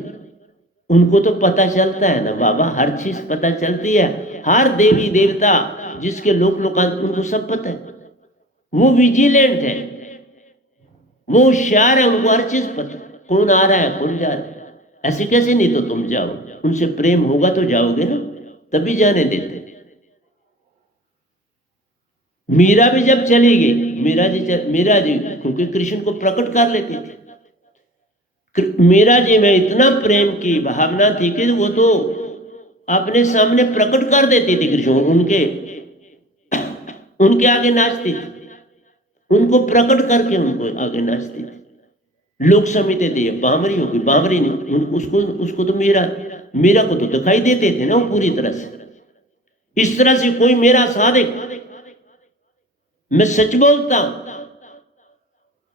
उनको तो पता चलता है ना बाबा, हर चीज पता चलती है। हर देवी देवता जिसके लोक लोकांत, उनको सब पता है। वो विजिलेंट है, वो होशियार है, उनको हर चीज पता, कौन आ रहा है कौन जा रहा है। ऐसे कैसे नहीं तो तुम जाओ, उनसे प्रेम होगा तो जाओगे ना, तभी जाने देते। मीरा भी जब चली गई, मीरा जी क्योंकि कृष्ण को प्रकट कर लेती थी। मीरा जी में इतना प्रेम की भावना थी कि वो तो अपने सामने प्रकट कर देती थी कृष्ण, उनके उनके आगे नाचती थी, उनको प्रकट करके उनको आगे नाचती थी। लोग समझते थे बावरी होगी, बावरी नहीं, उसको उसको तो मीरा को तो दिखाई देते थे ना वो पूरी तरह से। इस तरह से कोई मेरा साधिक, मैं सच बोलता हूं,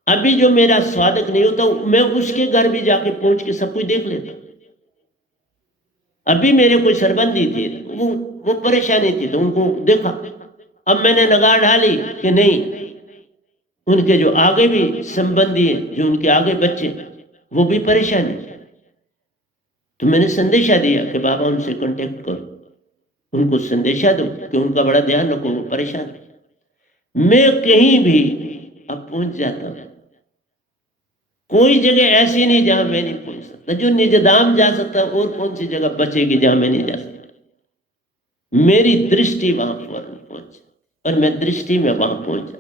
अभी जो मेरा साधक नहीं होता मैं उसके घर भी जाके पहुंच के सब कुछ देख लेता। अभी मेरे कोई सरबंदी थे, वो परेशानी थी तो उनको देखा। अब मैंने नगार डाली कि नहीं, उनके जो आगे भी संबंधी हैं, जो उनके आगे बच्चे, वो भी परेशान है। तो मैंने संदेशा दिया कि बाबा उनसे कांटेक्ट करो, उनको संदेशा दो कि उनका बड़ा ध्यान रखो, वो परेशान है। मैं कहीं भी अब पहुंच जाता हूं, कोई जगह ऐसी नहीं जहां मैं नहीं पहुंच सकता। जो निजधाम जा सकता, और कौन सी जगह बचेगी जहां मैं नहीं जा सकता। मेरी दृष्टि वहां फौरन पहुंच, और मैं दृष्टि में वहां पहुंच जाता।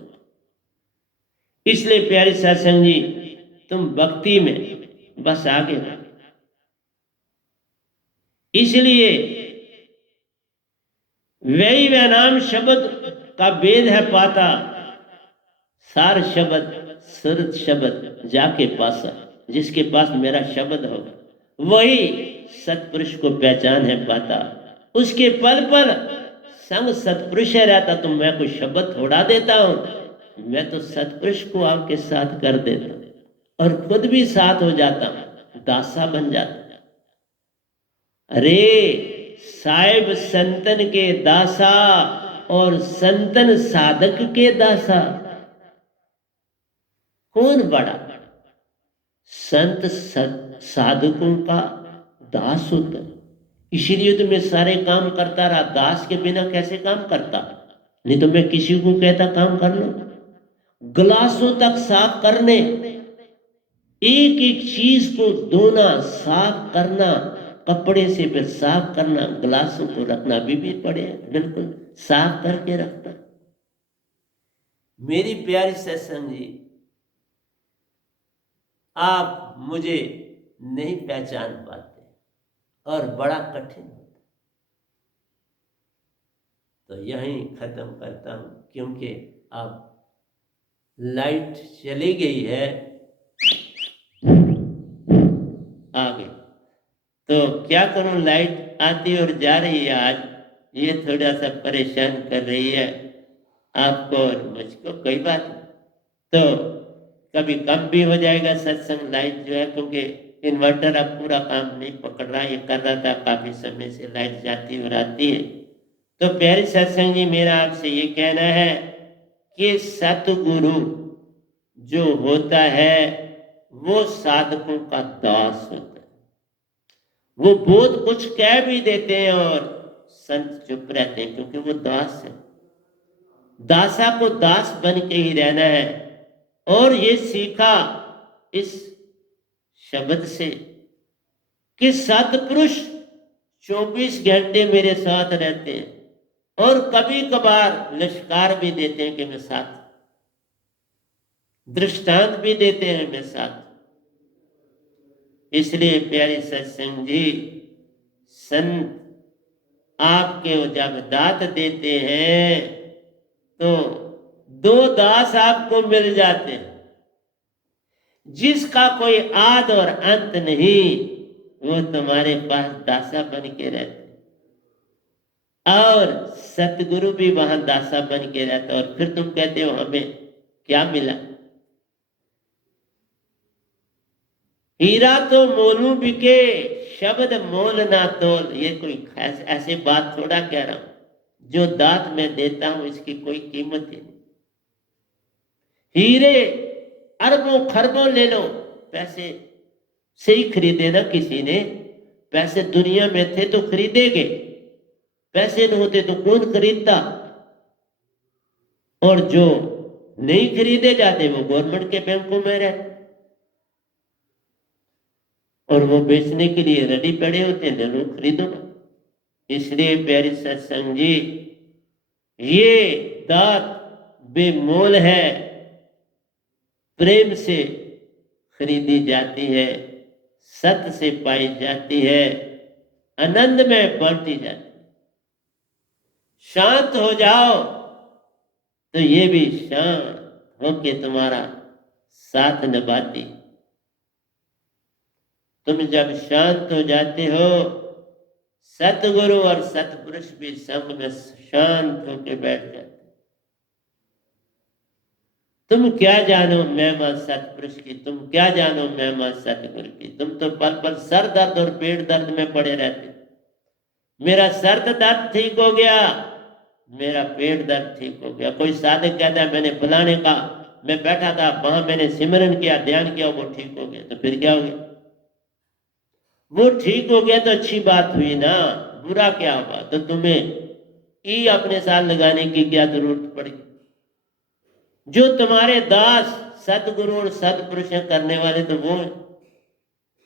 इसलिए प्यारे सत्संग जी, तुम भक्ति में बस आगे रहो। इसलिए वही वह नाम शब्द का भेद है पाता, सार शब्द सुरत शब्द जाके पासा। जिसके पास मेरा शब्द हो वही सतपुरुष को पहचान है पाता। उसके पल पल संग सतपुरुष है रहता। तो मैं कोई शब्द थोड़ा देता हूं, मैं तो सतपुरुष को आपके साथ कर देता हूं और खुद भी साथ हो जाता हूं, दासा बन जाता। अरे साहिब संतन के दासा और संतन साधक के दासा, कौन बड़ा? संत साधकों का दास होता है। इसीलिए तो मैं सारे काम करता रहा, दास के बिना कैसे काम करता। नहीं तो मैं किसी को कहता काम कर लो, गिलासों तक साफ करने, एक एक चीज को धोना, साफ करना, कपड़े से फिर साफ करना, गिलासों को रखना अभी भी पड़े बिल्कुल साफ करके रखता। मेरी प्यारी सत्संग जी, आप मुझे नहीं पहचान पाते और बड़ा कठिन होता, तो यहीं खत्म करता हूं, क्योंकि अब लाइट चली गई है आगे। तो क्या करूं, लाइट आती और जा रही है, आज ये थोड़ा सा परेशान कर रही है आपको और मुझको। कई बात तो कभी कम भी हो जाएगा सत्संग, लाइट जो है, क्योंकि इन्वर्टर अब पूरा काम नहीं पकड़ रहा। ये कर रहा था काफी समय से, लाइट जाती और आती है। तो प्यारे सत्संग जी, मेरा आपसे ये कहना है कि सतगुरु जो होता है वो साधकों का दास होता है। वो बहुत कुछ कह भी देते हैं और संत चुप रहते हैं, क्योंकि वो दास है। दासा को दास बन के ही रहना है। और ये सीखा इस शब्द से कि सतपुरुष 24 घंटे मेरे साथ रहते हैं और कभी कभार लश्कार भी देते हैं कि मैं साथ, दृष्टांत भी देते हैं मैं साथ। इसलिए प्यारी सत्संग जी, संत आपके जब दात देते हैं तो दो दास आपको मिल जाते हैं, जिसका कोई आद और अंत नहीं, वो तुम्हारे पास दासा बन के रहते, और सतगुरु भी वहां दासा बन के रहता। और फिर तुम कहते हो हमें क्या मिला। हीरा तो मोलू बिके, शब्द मोल ना तोल। ये कोई ऐसे बात थोड़ा कह रहा हूं, जो दात मैं देता हूं इसकी कोई कीमत ही नहीं। हीरे अरबों खरबों ले लो, पैसे से ही खरीदे ना किसी ने। पैसे दुनिया में थे तो खरीदेगे, पैसे न होते तो कौन खरीदता। और जो नहीं खरीदे जाते वो गवर्नमेंट के बैंकों में रहते और वो बेचने के लिए रेडी पड़े होते हैं, लोग खरीदो। इसलिए प्यारी सत्संग जी, ये दात बेमोल है, प्रेम से खरीदी जाती है, सत्य से पाई जाती है, आनंद में बांटी जाती है। शांत हो जाओ तो ये भी शांत होके तुम्हारा साथ निभाती। तुम जब शांत हो जाते हो, सतगुरु और सतपुरुष भी संग में शांत होके बैठ जाते। तुम क्या जानो महिमा सतपुरुष की, तुम क्या जानो महिमा सतगुरु की। तुम तो पल पल सर दर्द और पेट दर्द में पड़े रहते। मेरा सर दर्द ठीक हो गया, मेरा पेट दर्द ठीक हो गया। कोई साधक कहता है मैंने फलाने का, मैं बैठा था वहां, मैंने सिमरन किया, ध्यान किया, वो ठीक हो गया। तो फिर क्या हो गया? वो ठीक हो गया तो अच्छी बात हुई ना, बुरा क्या हुआ? तो तुम्हें ई अपने साथ लगाने की क्या जरूरत पड़ी? जो तुम्हारे दास सतगुरु और सतपुरुष करने वाले तो वो हैं,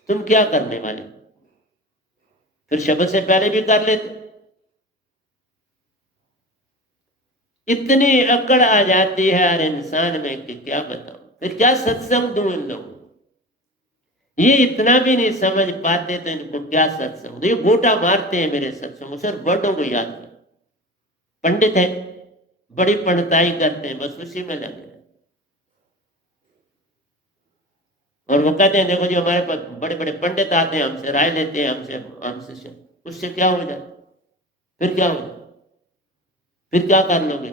तुम क्या करने वाले? फिर शब्द से पहले भी कर लेते। इतनी अकड़ आ जाती है हर इंसान में कि क्या बताऊं। फिर क्या सत्संग दूं इन लोगों को? ये इतना भी नहीं समझ पाते तो इनको क्या सत्संग? ये गोटा मारते हैं मेरे सत्संग, सर वर्डों को याद कर। पंडित है, बड़ी पंडिताई करते हैं, बस उसी में लगे हैं। और वो कहते हैं देखो जी हमारे पास बड़े बड़े पंडित आते हैं, हमसे राय लेते हैं, हमसे हमसे उससे क्या हो जाता? फिर क्या हो जाता? फिर क्या कर लोगे?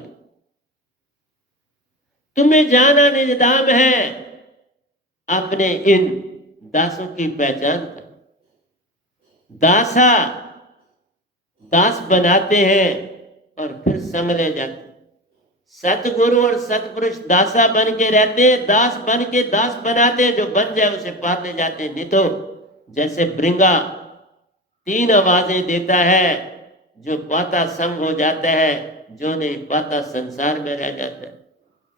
तुम्हें जाना निजदाम है, अपने इन दासों की पहचान कर। दासा दास बनाते हैं और फिर संग ले जाते। सतगुरु और सतपुरुष दासा बन के रहते हैं, दास बन के दास बनाते हैं, जो बन जाए उसे पार ले जाते हैं। नहीं तो जैसे भृंगा 3 आवाजें देता है, जो पाता संग हो जाता है, जो नहीं पाता संसार में रह जाता है,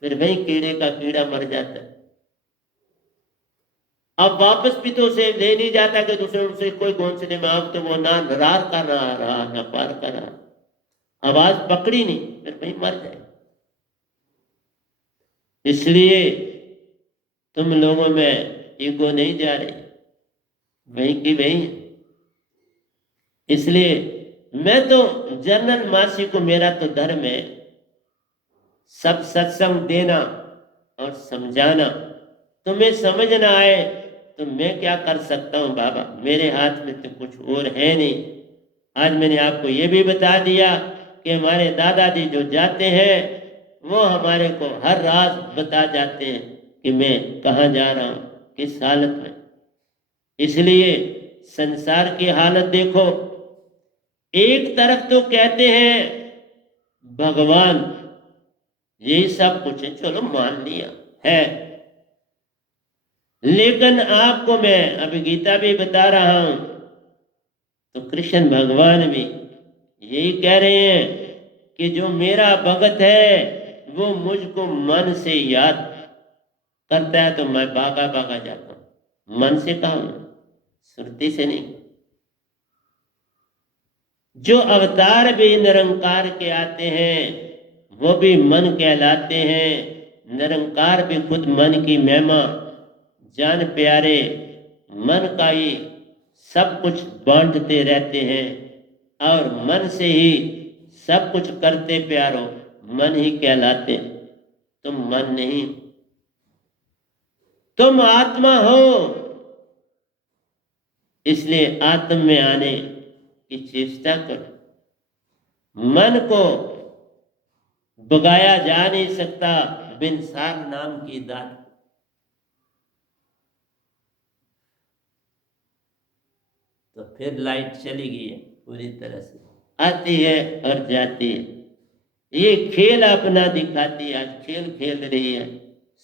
फिर वही कीड़े का कीड़ा मर जाता है। अब वापस भी तो उसे ले नहीं जाता कि दूसरे उसे कोई घोंसले में, अब तो वो ना रार का रहा ना पार का रहा, आवाज पकड़ी नहीं, फिर वही मर जाए। इसलिए तुम लोगों में ईगो नहीं जा रही, वही की वही है। इसलिए मैं तो जनरल मासी को, मेरा तो धर्म है सब सत्संग देना और समझाना। तुम्हें समझ ना आए तो मैं क्या कर सकता हूँ बाबा, मेरे हाथ में तो कुछ और है नहीं। आज मैंने आपको ये भी बता दिया कि हमारे दादाजी जो जाते हैं वो हमारे को हर राज बता जाते हैं कि मैं कहाँ जा रहा हूँ, किस हालत में। इसलिए संसार की हालत देखो, एक तरफ तो कहते हैं भगवान, यही सब कुछ है, चलो मान लिया है, लेकिन आपको मैं अभी गीता भी बता रहा हूं, तो कृष्ण भगवान भी यही कह रहे हैं कि जो मेरा भगत है वो मुझको मन से याद करता है तो मैं भागा भागा जाता हूं। मन से कहा, श्रुति से नहीं। जो अवतार भी निरंकार के आते हैं वो भी मन कहलाते हैं। निरंकार भी खुद मन की महिमा जान प्यारे, मन का ही सब कुछ बांटते रहते हैं और मन से ही सब कुछ करते प्यारो, मन ही कहलाते। तुम मन नहीं, तुम आत्मा हो। इसलिए आत्म में आने की चेष्टा करो। मन को बगाया जा नहीं सकता बिन सार नाम की दात। तो फिर लाइट चली गई है पूरी तरह से, आती है और जाती है। ये खेल अपना दिखाती है, आज खेल खेल रही है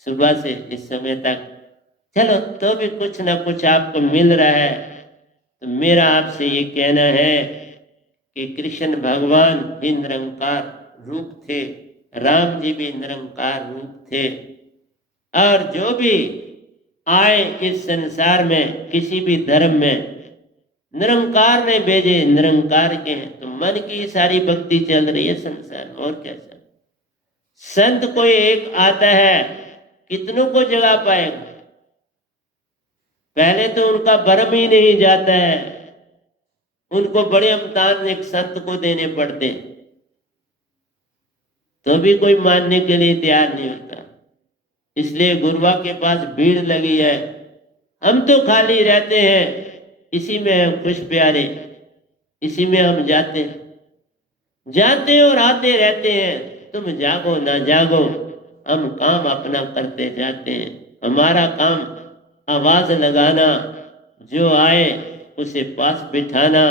सुबह से इस समय तक। चलो तो भी कुछ ना कुछ आपको मिल रहा है। तो मेरा आपसे ये कहना है कि कृष्ण भगवान भी निरंकार रूप थे, राम जी भी निरंकार रूप थे, और जो भी आए इस संसार में किसी भी धर्म में, निरंकार ने भेजे, निरंकार के हैं। तो मन की सारी भक्ति चल रही है संसार में, और क्या चल। संत कोई एक आता है, कितनों को जगा पाएगा। पहले तो उनका भरम ही नहीं जाता है, उनको बड़े अमतान एक संत को देने पड़ते, तो भी कोई मानने के लिए तैयार नहीं होता। इसलिए गुरुआ के पास भीड़ लगी है, हम तो खाली रहते हैं, इसी में हम खुश प्यारे, इसी में हम जाते और आते रहते हैं। तुम जागो ना जागो, हम काम अपना करते जाते हैं। हमारा काम आवाज लगाना, जो आए उसे पास बिठाना,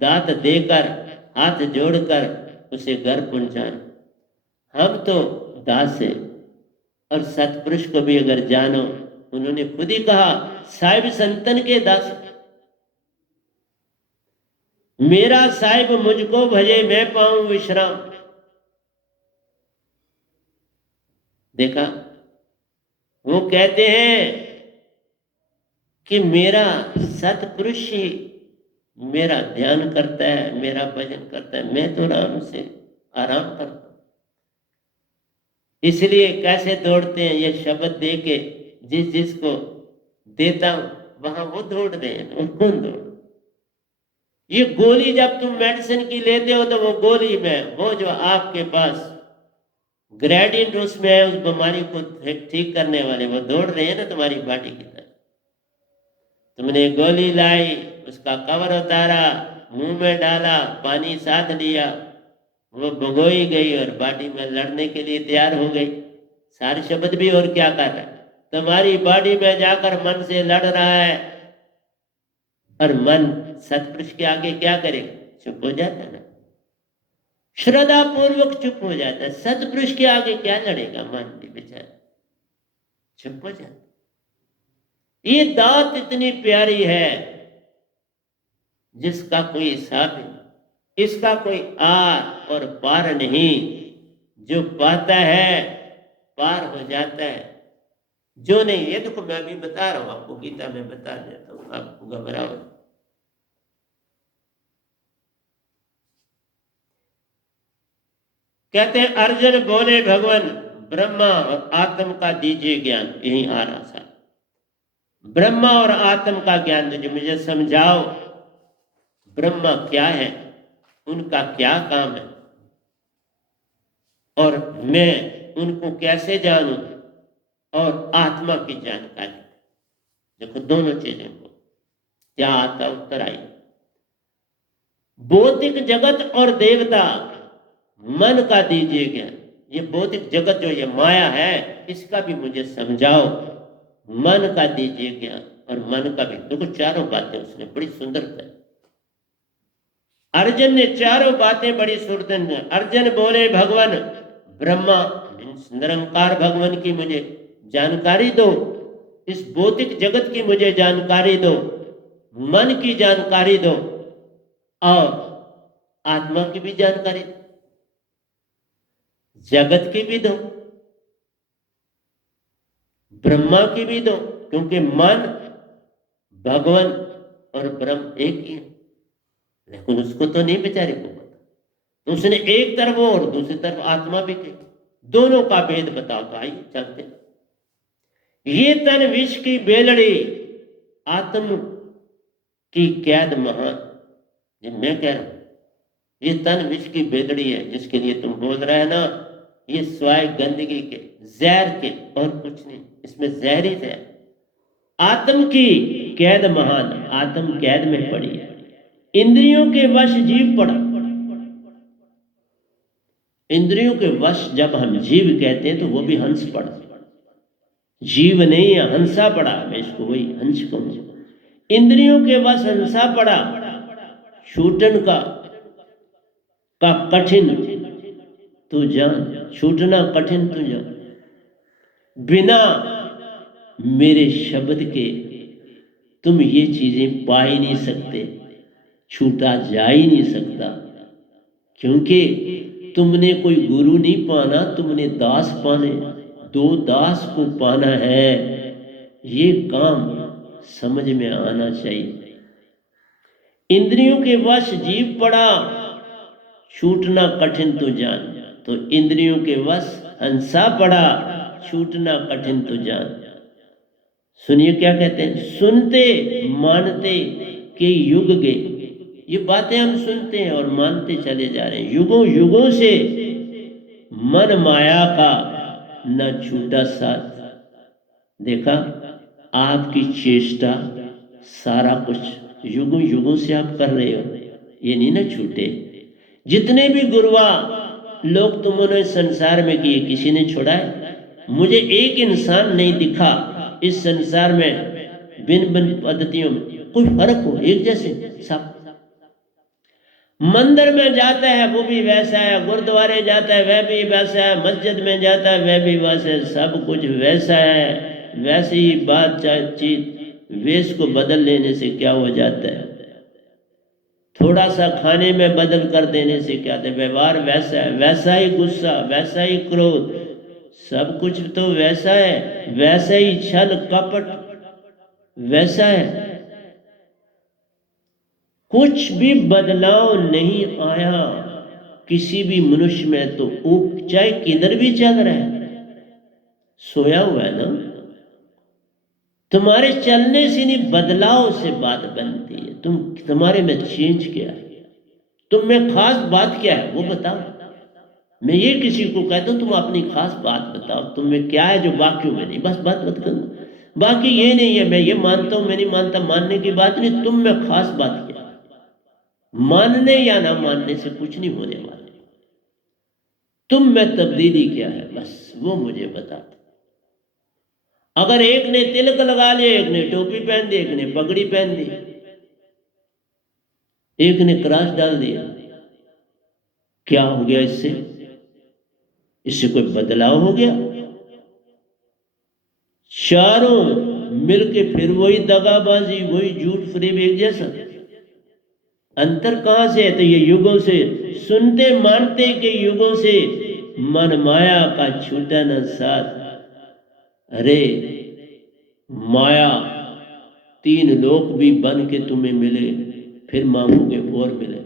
दांत देकर हाथ जोड़कर उसे घर पहुंचाना। हम तो दास है। और सतपुरुष को भी अगर जानो, उन्होंने खुद ही कहा, साहिब संतन के दास, मेरा साहिब मुझको भजे मैं पाऊं विश्राम। देखा, वो कहते हैं कि मेरा सतपुरुष ही मेरा ध्यान करता है, मेरा भजन करता है, मैं तो आराम से आराम करता हूं। इसलिए कैसे दौड़ते हैं ये शब्द दे के, जिस जिसको देता हूं वहां वो दौड़ रहे हैं, और कौन दौड़। ये गोली जब तुम मेडिसिन की लेते हो तो वो गोली में वो जो आपके पास ग्रेडियंट उसमें है, उस बीमारी को ठीक करने वाले वो दौड़ रहे हैं ना तुम्हारी बॉडी की तरफ। तुमने गोली लाई, उसका कवर उतारा, मुंह में डाला, पानी साथ लिया, वो भगोई गई और बॉडी में लड़ने के लिए तैयार हो गई। सारे शब्द भी और क्या कर रहा है, तुम्हारी बॉडी में जाकर मन से लड़ रहा है, और मन सतपुरुष के आगे क्या करेगा, चुप हो जाता है ना। श्रद्धा पूर्वक चुप हो जाता है। सतपुरुष के आगे क्या लड़ेगा, मान ली बेचारा चुप हो जाता। ये दात इतनी प्यारी है जिसका कोई हिसाब नहीं, इसका कोई आर और पार नहीं। जो पाता है पार हो जाता है, जो नहीं। ये देखो मैं अभी बता रहा हूं आपको, गीता में बता देता हूं, आपको घबराओ। कहते हैं अर्जुन बोले भगवान ब्रह्मा और आत्म का दीजिए ज्ञान। यही आ रहा था, ब्रह्मा और आत्म का ज्ञान दीजिए, मुझे समझाओ ब्रह्मा क्या है, उनका क्या काम है, और मैं उनको कैसे जानूं, और आत्मा की जानकारी। देखो दोनों चीजों को क्या आता उत्तर आई। भौतिक जगत और देवता, मन का दीजिए ज्ञान। ये भौतिक जगत जो ये माया है इसका भी मुझे समझाओ, मन का दीजिए ज्ञान और मन का भी। देखो चारों बातें उसने बड़ी सुंदरता। अर्जुन ने चारों बातें बड़ी सुंदर। अर्जुन बोले भगवान ब्रह्मा निरंकार भगवान की मुझे जानकारी दो, इस भौतिक जगत की मुझे जानकारी दो, मन की जानकारी दो और आत्मा की भी जानकारी दो, जगत की भी दो, ब्रह्मा की भी दो। क्योंकि मन भगवान और ब्रह्म एक ही है, लेकिन उसको तो नहीं बेचारे को पता। तो उसने एक तरफ और दूसरी तरफ आत्मा भी कही, दोनों का भेद बताओ। तो आइए चलते। ये तन विष की बेलड़ी, आत्म की कैद महान। ये मैं कह रहा हूं, ये तन विष की बेलड़ी है जिसके लिए तुम बोल रहे हैं ना, ये स्वाय गंदगी के, जहर के, और कुछ नहीं। इसमें जहर ही जहर। आत्म की कैद महान, आत्म कैद में पड़ी है। इंद्रियों के वश जीव पड़ा। इंद्रियों के वश जब हम जीव कहते हैं तो वो भी हंस पड़ा, जीव नहीं है, हंसा पड़ा। मैं इसको वही हंस कहूंगा। इंद्रियों के वश हंसा पड़ा, छूटन का कठिन तू जान, छूटना कठिन तू जान। बिना मेरे शब्द के तुम ये चीजें पा ही नहीं सकते, छूटा जा ही नहीं सकता। क्योंकि तुमने कोई गुरु नहीं पाना, तुमने दास पाने। दो दास को पाना है, ये काम समझ में आना चाहिए। इंद्रियों के वश जीव पड़ा, छूटना कठिन तो जान। तो इंद्रियों के वश हंसा पड़ा, छूटना कठिन तो जान। सुनिए क्या कहते हैं, सुनते मानते के युग गए। ये बातें हम सुनते हैं और मानते चले जा रहे हैं। युगों युगों से मन माया का न छूटा साथ। देखा, आपकी चेष्टा सारा कुछ युगों युगों से आप कर रहे हो, ये नहीं ना छूटे। जितने भी गुरुआ लोग तुमने संसार में किए, किसी ने छोड़ा है? मुझे एक इंसान नहीं दिखा इस संसार में भिन्न भिन्न पद्धतियों में कोई फर्क हो, एक जैसे सब। मंदिर में जाता है वो भी वैसा है, गुरुद्वारे जाता है वह भी वैसा है, मस्जिद में जाता है वह भी वैसा है, सब कुछ वैसा है। वैसे ही बात चीज वेश को बदल लेने से क्या हो जाता है, थोड़ा सा खाने में बदल कर देने से क्या होता है, व्यवहार वैसा है, वैसा ही गुस्सा, वैसा ही क्रोध, सब कुछ तो वैसा है, वैसा ही छल कपट वैसा है। कुछ भी बदलाव नहीं आया किसी भी मनुष्य में। तो वो चाहे किधर भी चल रहा है, सोया हुआ है ना। तुम्हारे चलने से नहीं, बदलाव से बात बनती है। तुम्हारे में चेंज क्या है, तुम में खास बात क्या है वो बताओ। मैं ये किसी को कहता हूं तुम अपनी खास बात बताओ, तुम में क्या है जो बाकियों में नहीं, बस बात मत करो। बाकी ये नहीं है मैं ये मानता हूं मैं नहीं मानता, मानने की बात नहीं, तुम में खास बात क्या है। मानने या ना मानने से कुछ नहीं होने वाला, तुम में तब्दीली क्या है बस वो मुझे बता दो। अगर एक ने तिलक लगा लिया, एक ने टोपी पहन दी, एक ने पगड़ी पहन दी, एक ने क्रॉस डाल दिया, क्या हो गया इससे? इससे कोई बदलाव हो गया? चारों मिलके फिर वही दगाबाजी, वही झूठ फरेब एक जैसा। अंतर कहां से है? तो ये युगों से सुनते मानते के युगों से मन माया का छूटा न साथ। अरे माया तीन लोक भी बन के तुम्हें मिले, फिर मांगोगे और मिले।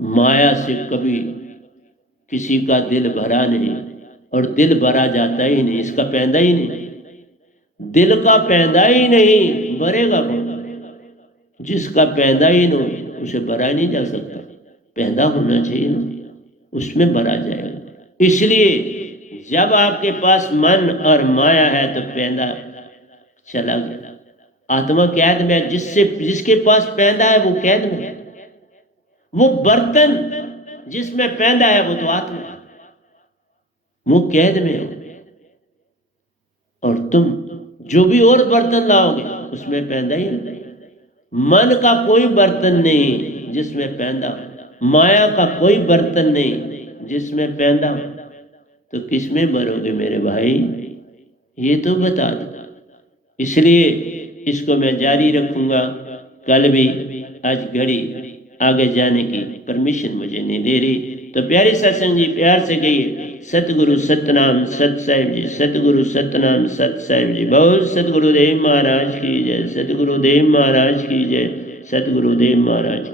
माया से कभी किसी का दिल भरा नहीं, और दिल भरा जाता ही नहीं, इसका पैदा ही नहीं। दिल का पैदा ही नहीं, भरेगा कौन? जिसका पैदा ही न हो उसे भरा नहीं जा सकता। पैदा होना चाहिए ना, उसमें भरा जाएगा। इसलिए जब आपके पास मन और माया है तो पैदा चला गया। आत्मा कैद में है। जिसके पास पैदा है वो कैद में है। वो बर्तन जिसमें पैदा है वो तो आत्मा, वो कैद में है। और तुम जो भी और बर्तन लाओगे उसमें पैदा ही नहीं। मन का कोई बर्तन नहीं जिसमें पैदा, माया का कोई बर्तन नहीं जिसमें पैदा। तो किसमें भरोगे मेरे भाई? ये तो बता दो। इसलिए इसको मैं जारी रखूंगा कल भी। आज घड़ी आगे जाने की परमिशन मुझे नहीं दे रही। तो प्यारे सत्संग जी प्यार से कहिए सतगुरु सतनाम सत साहिब जी, सतगुरु सतनाम सत साहिब जी। बहुत सतगुरुदेव महाराज की जय, सतगुरुदेव महाराज की जय, सतगुरुदेव महाराज की।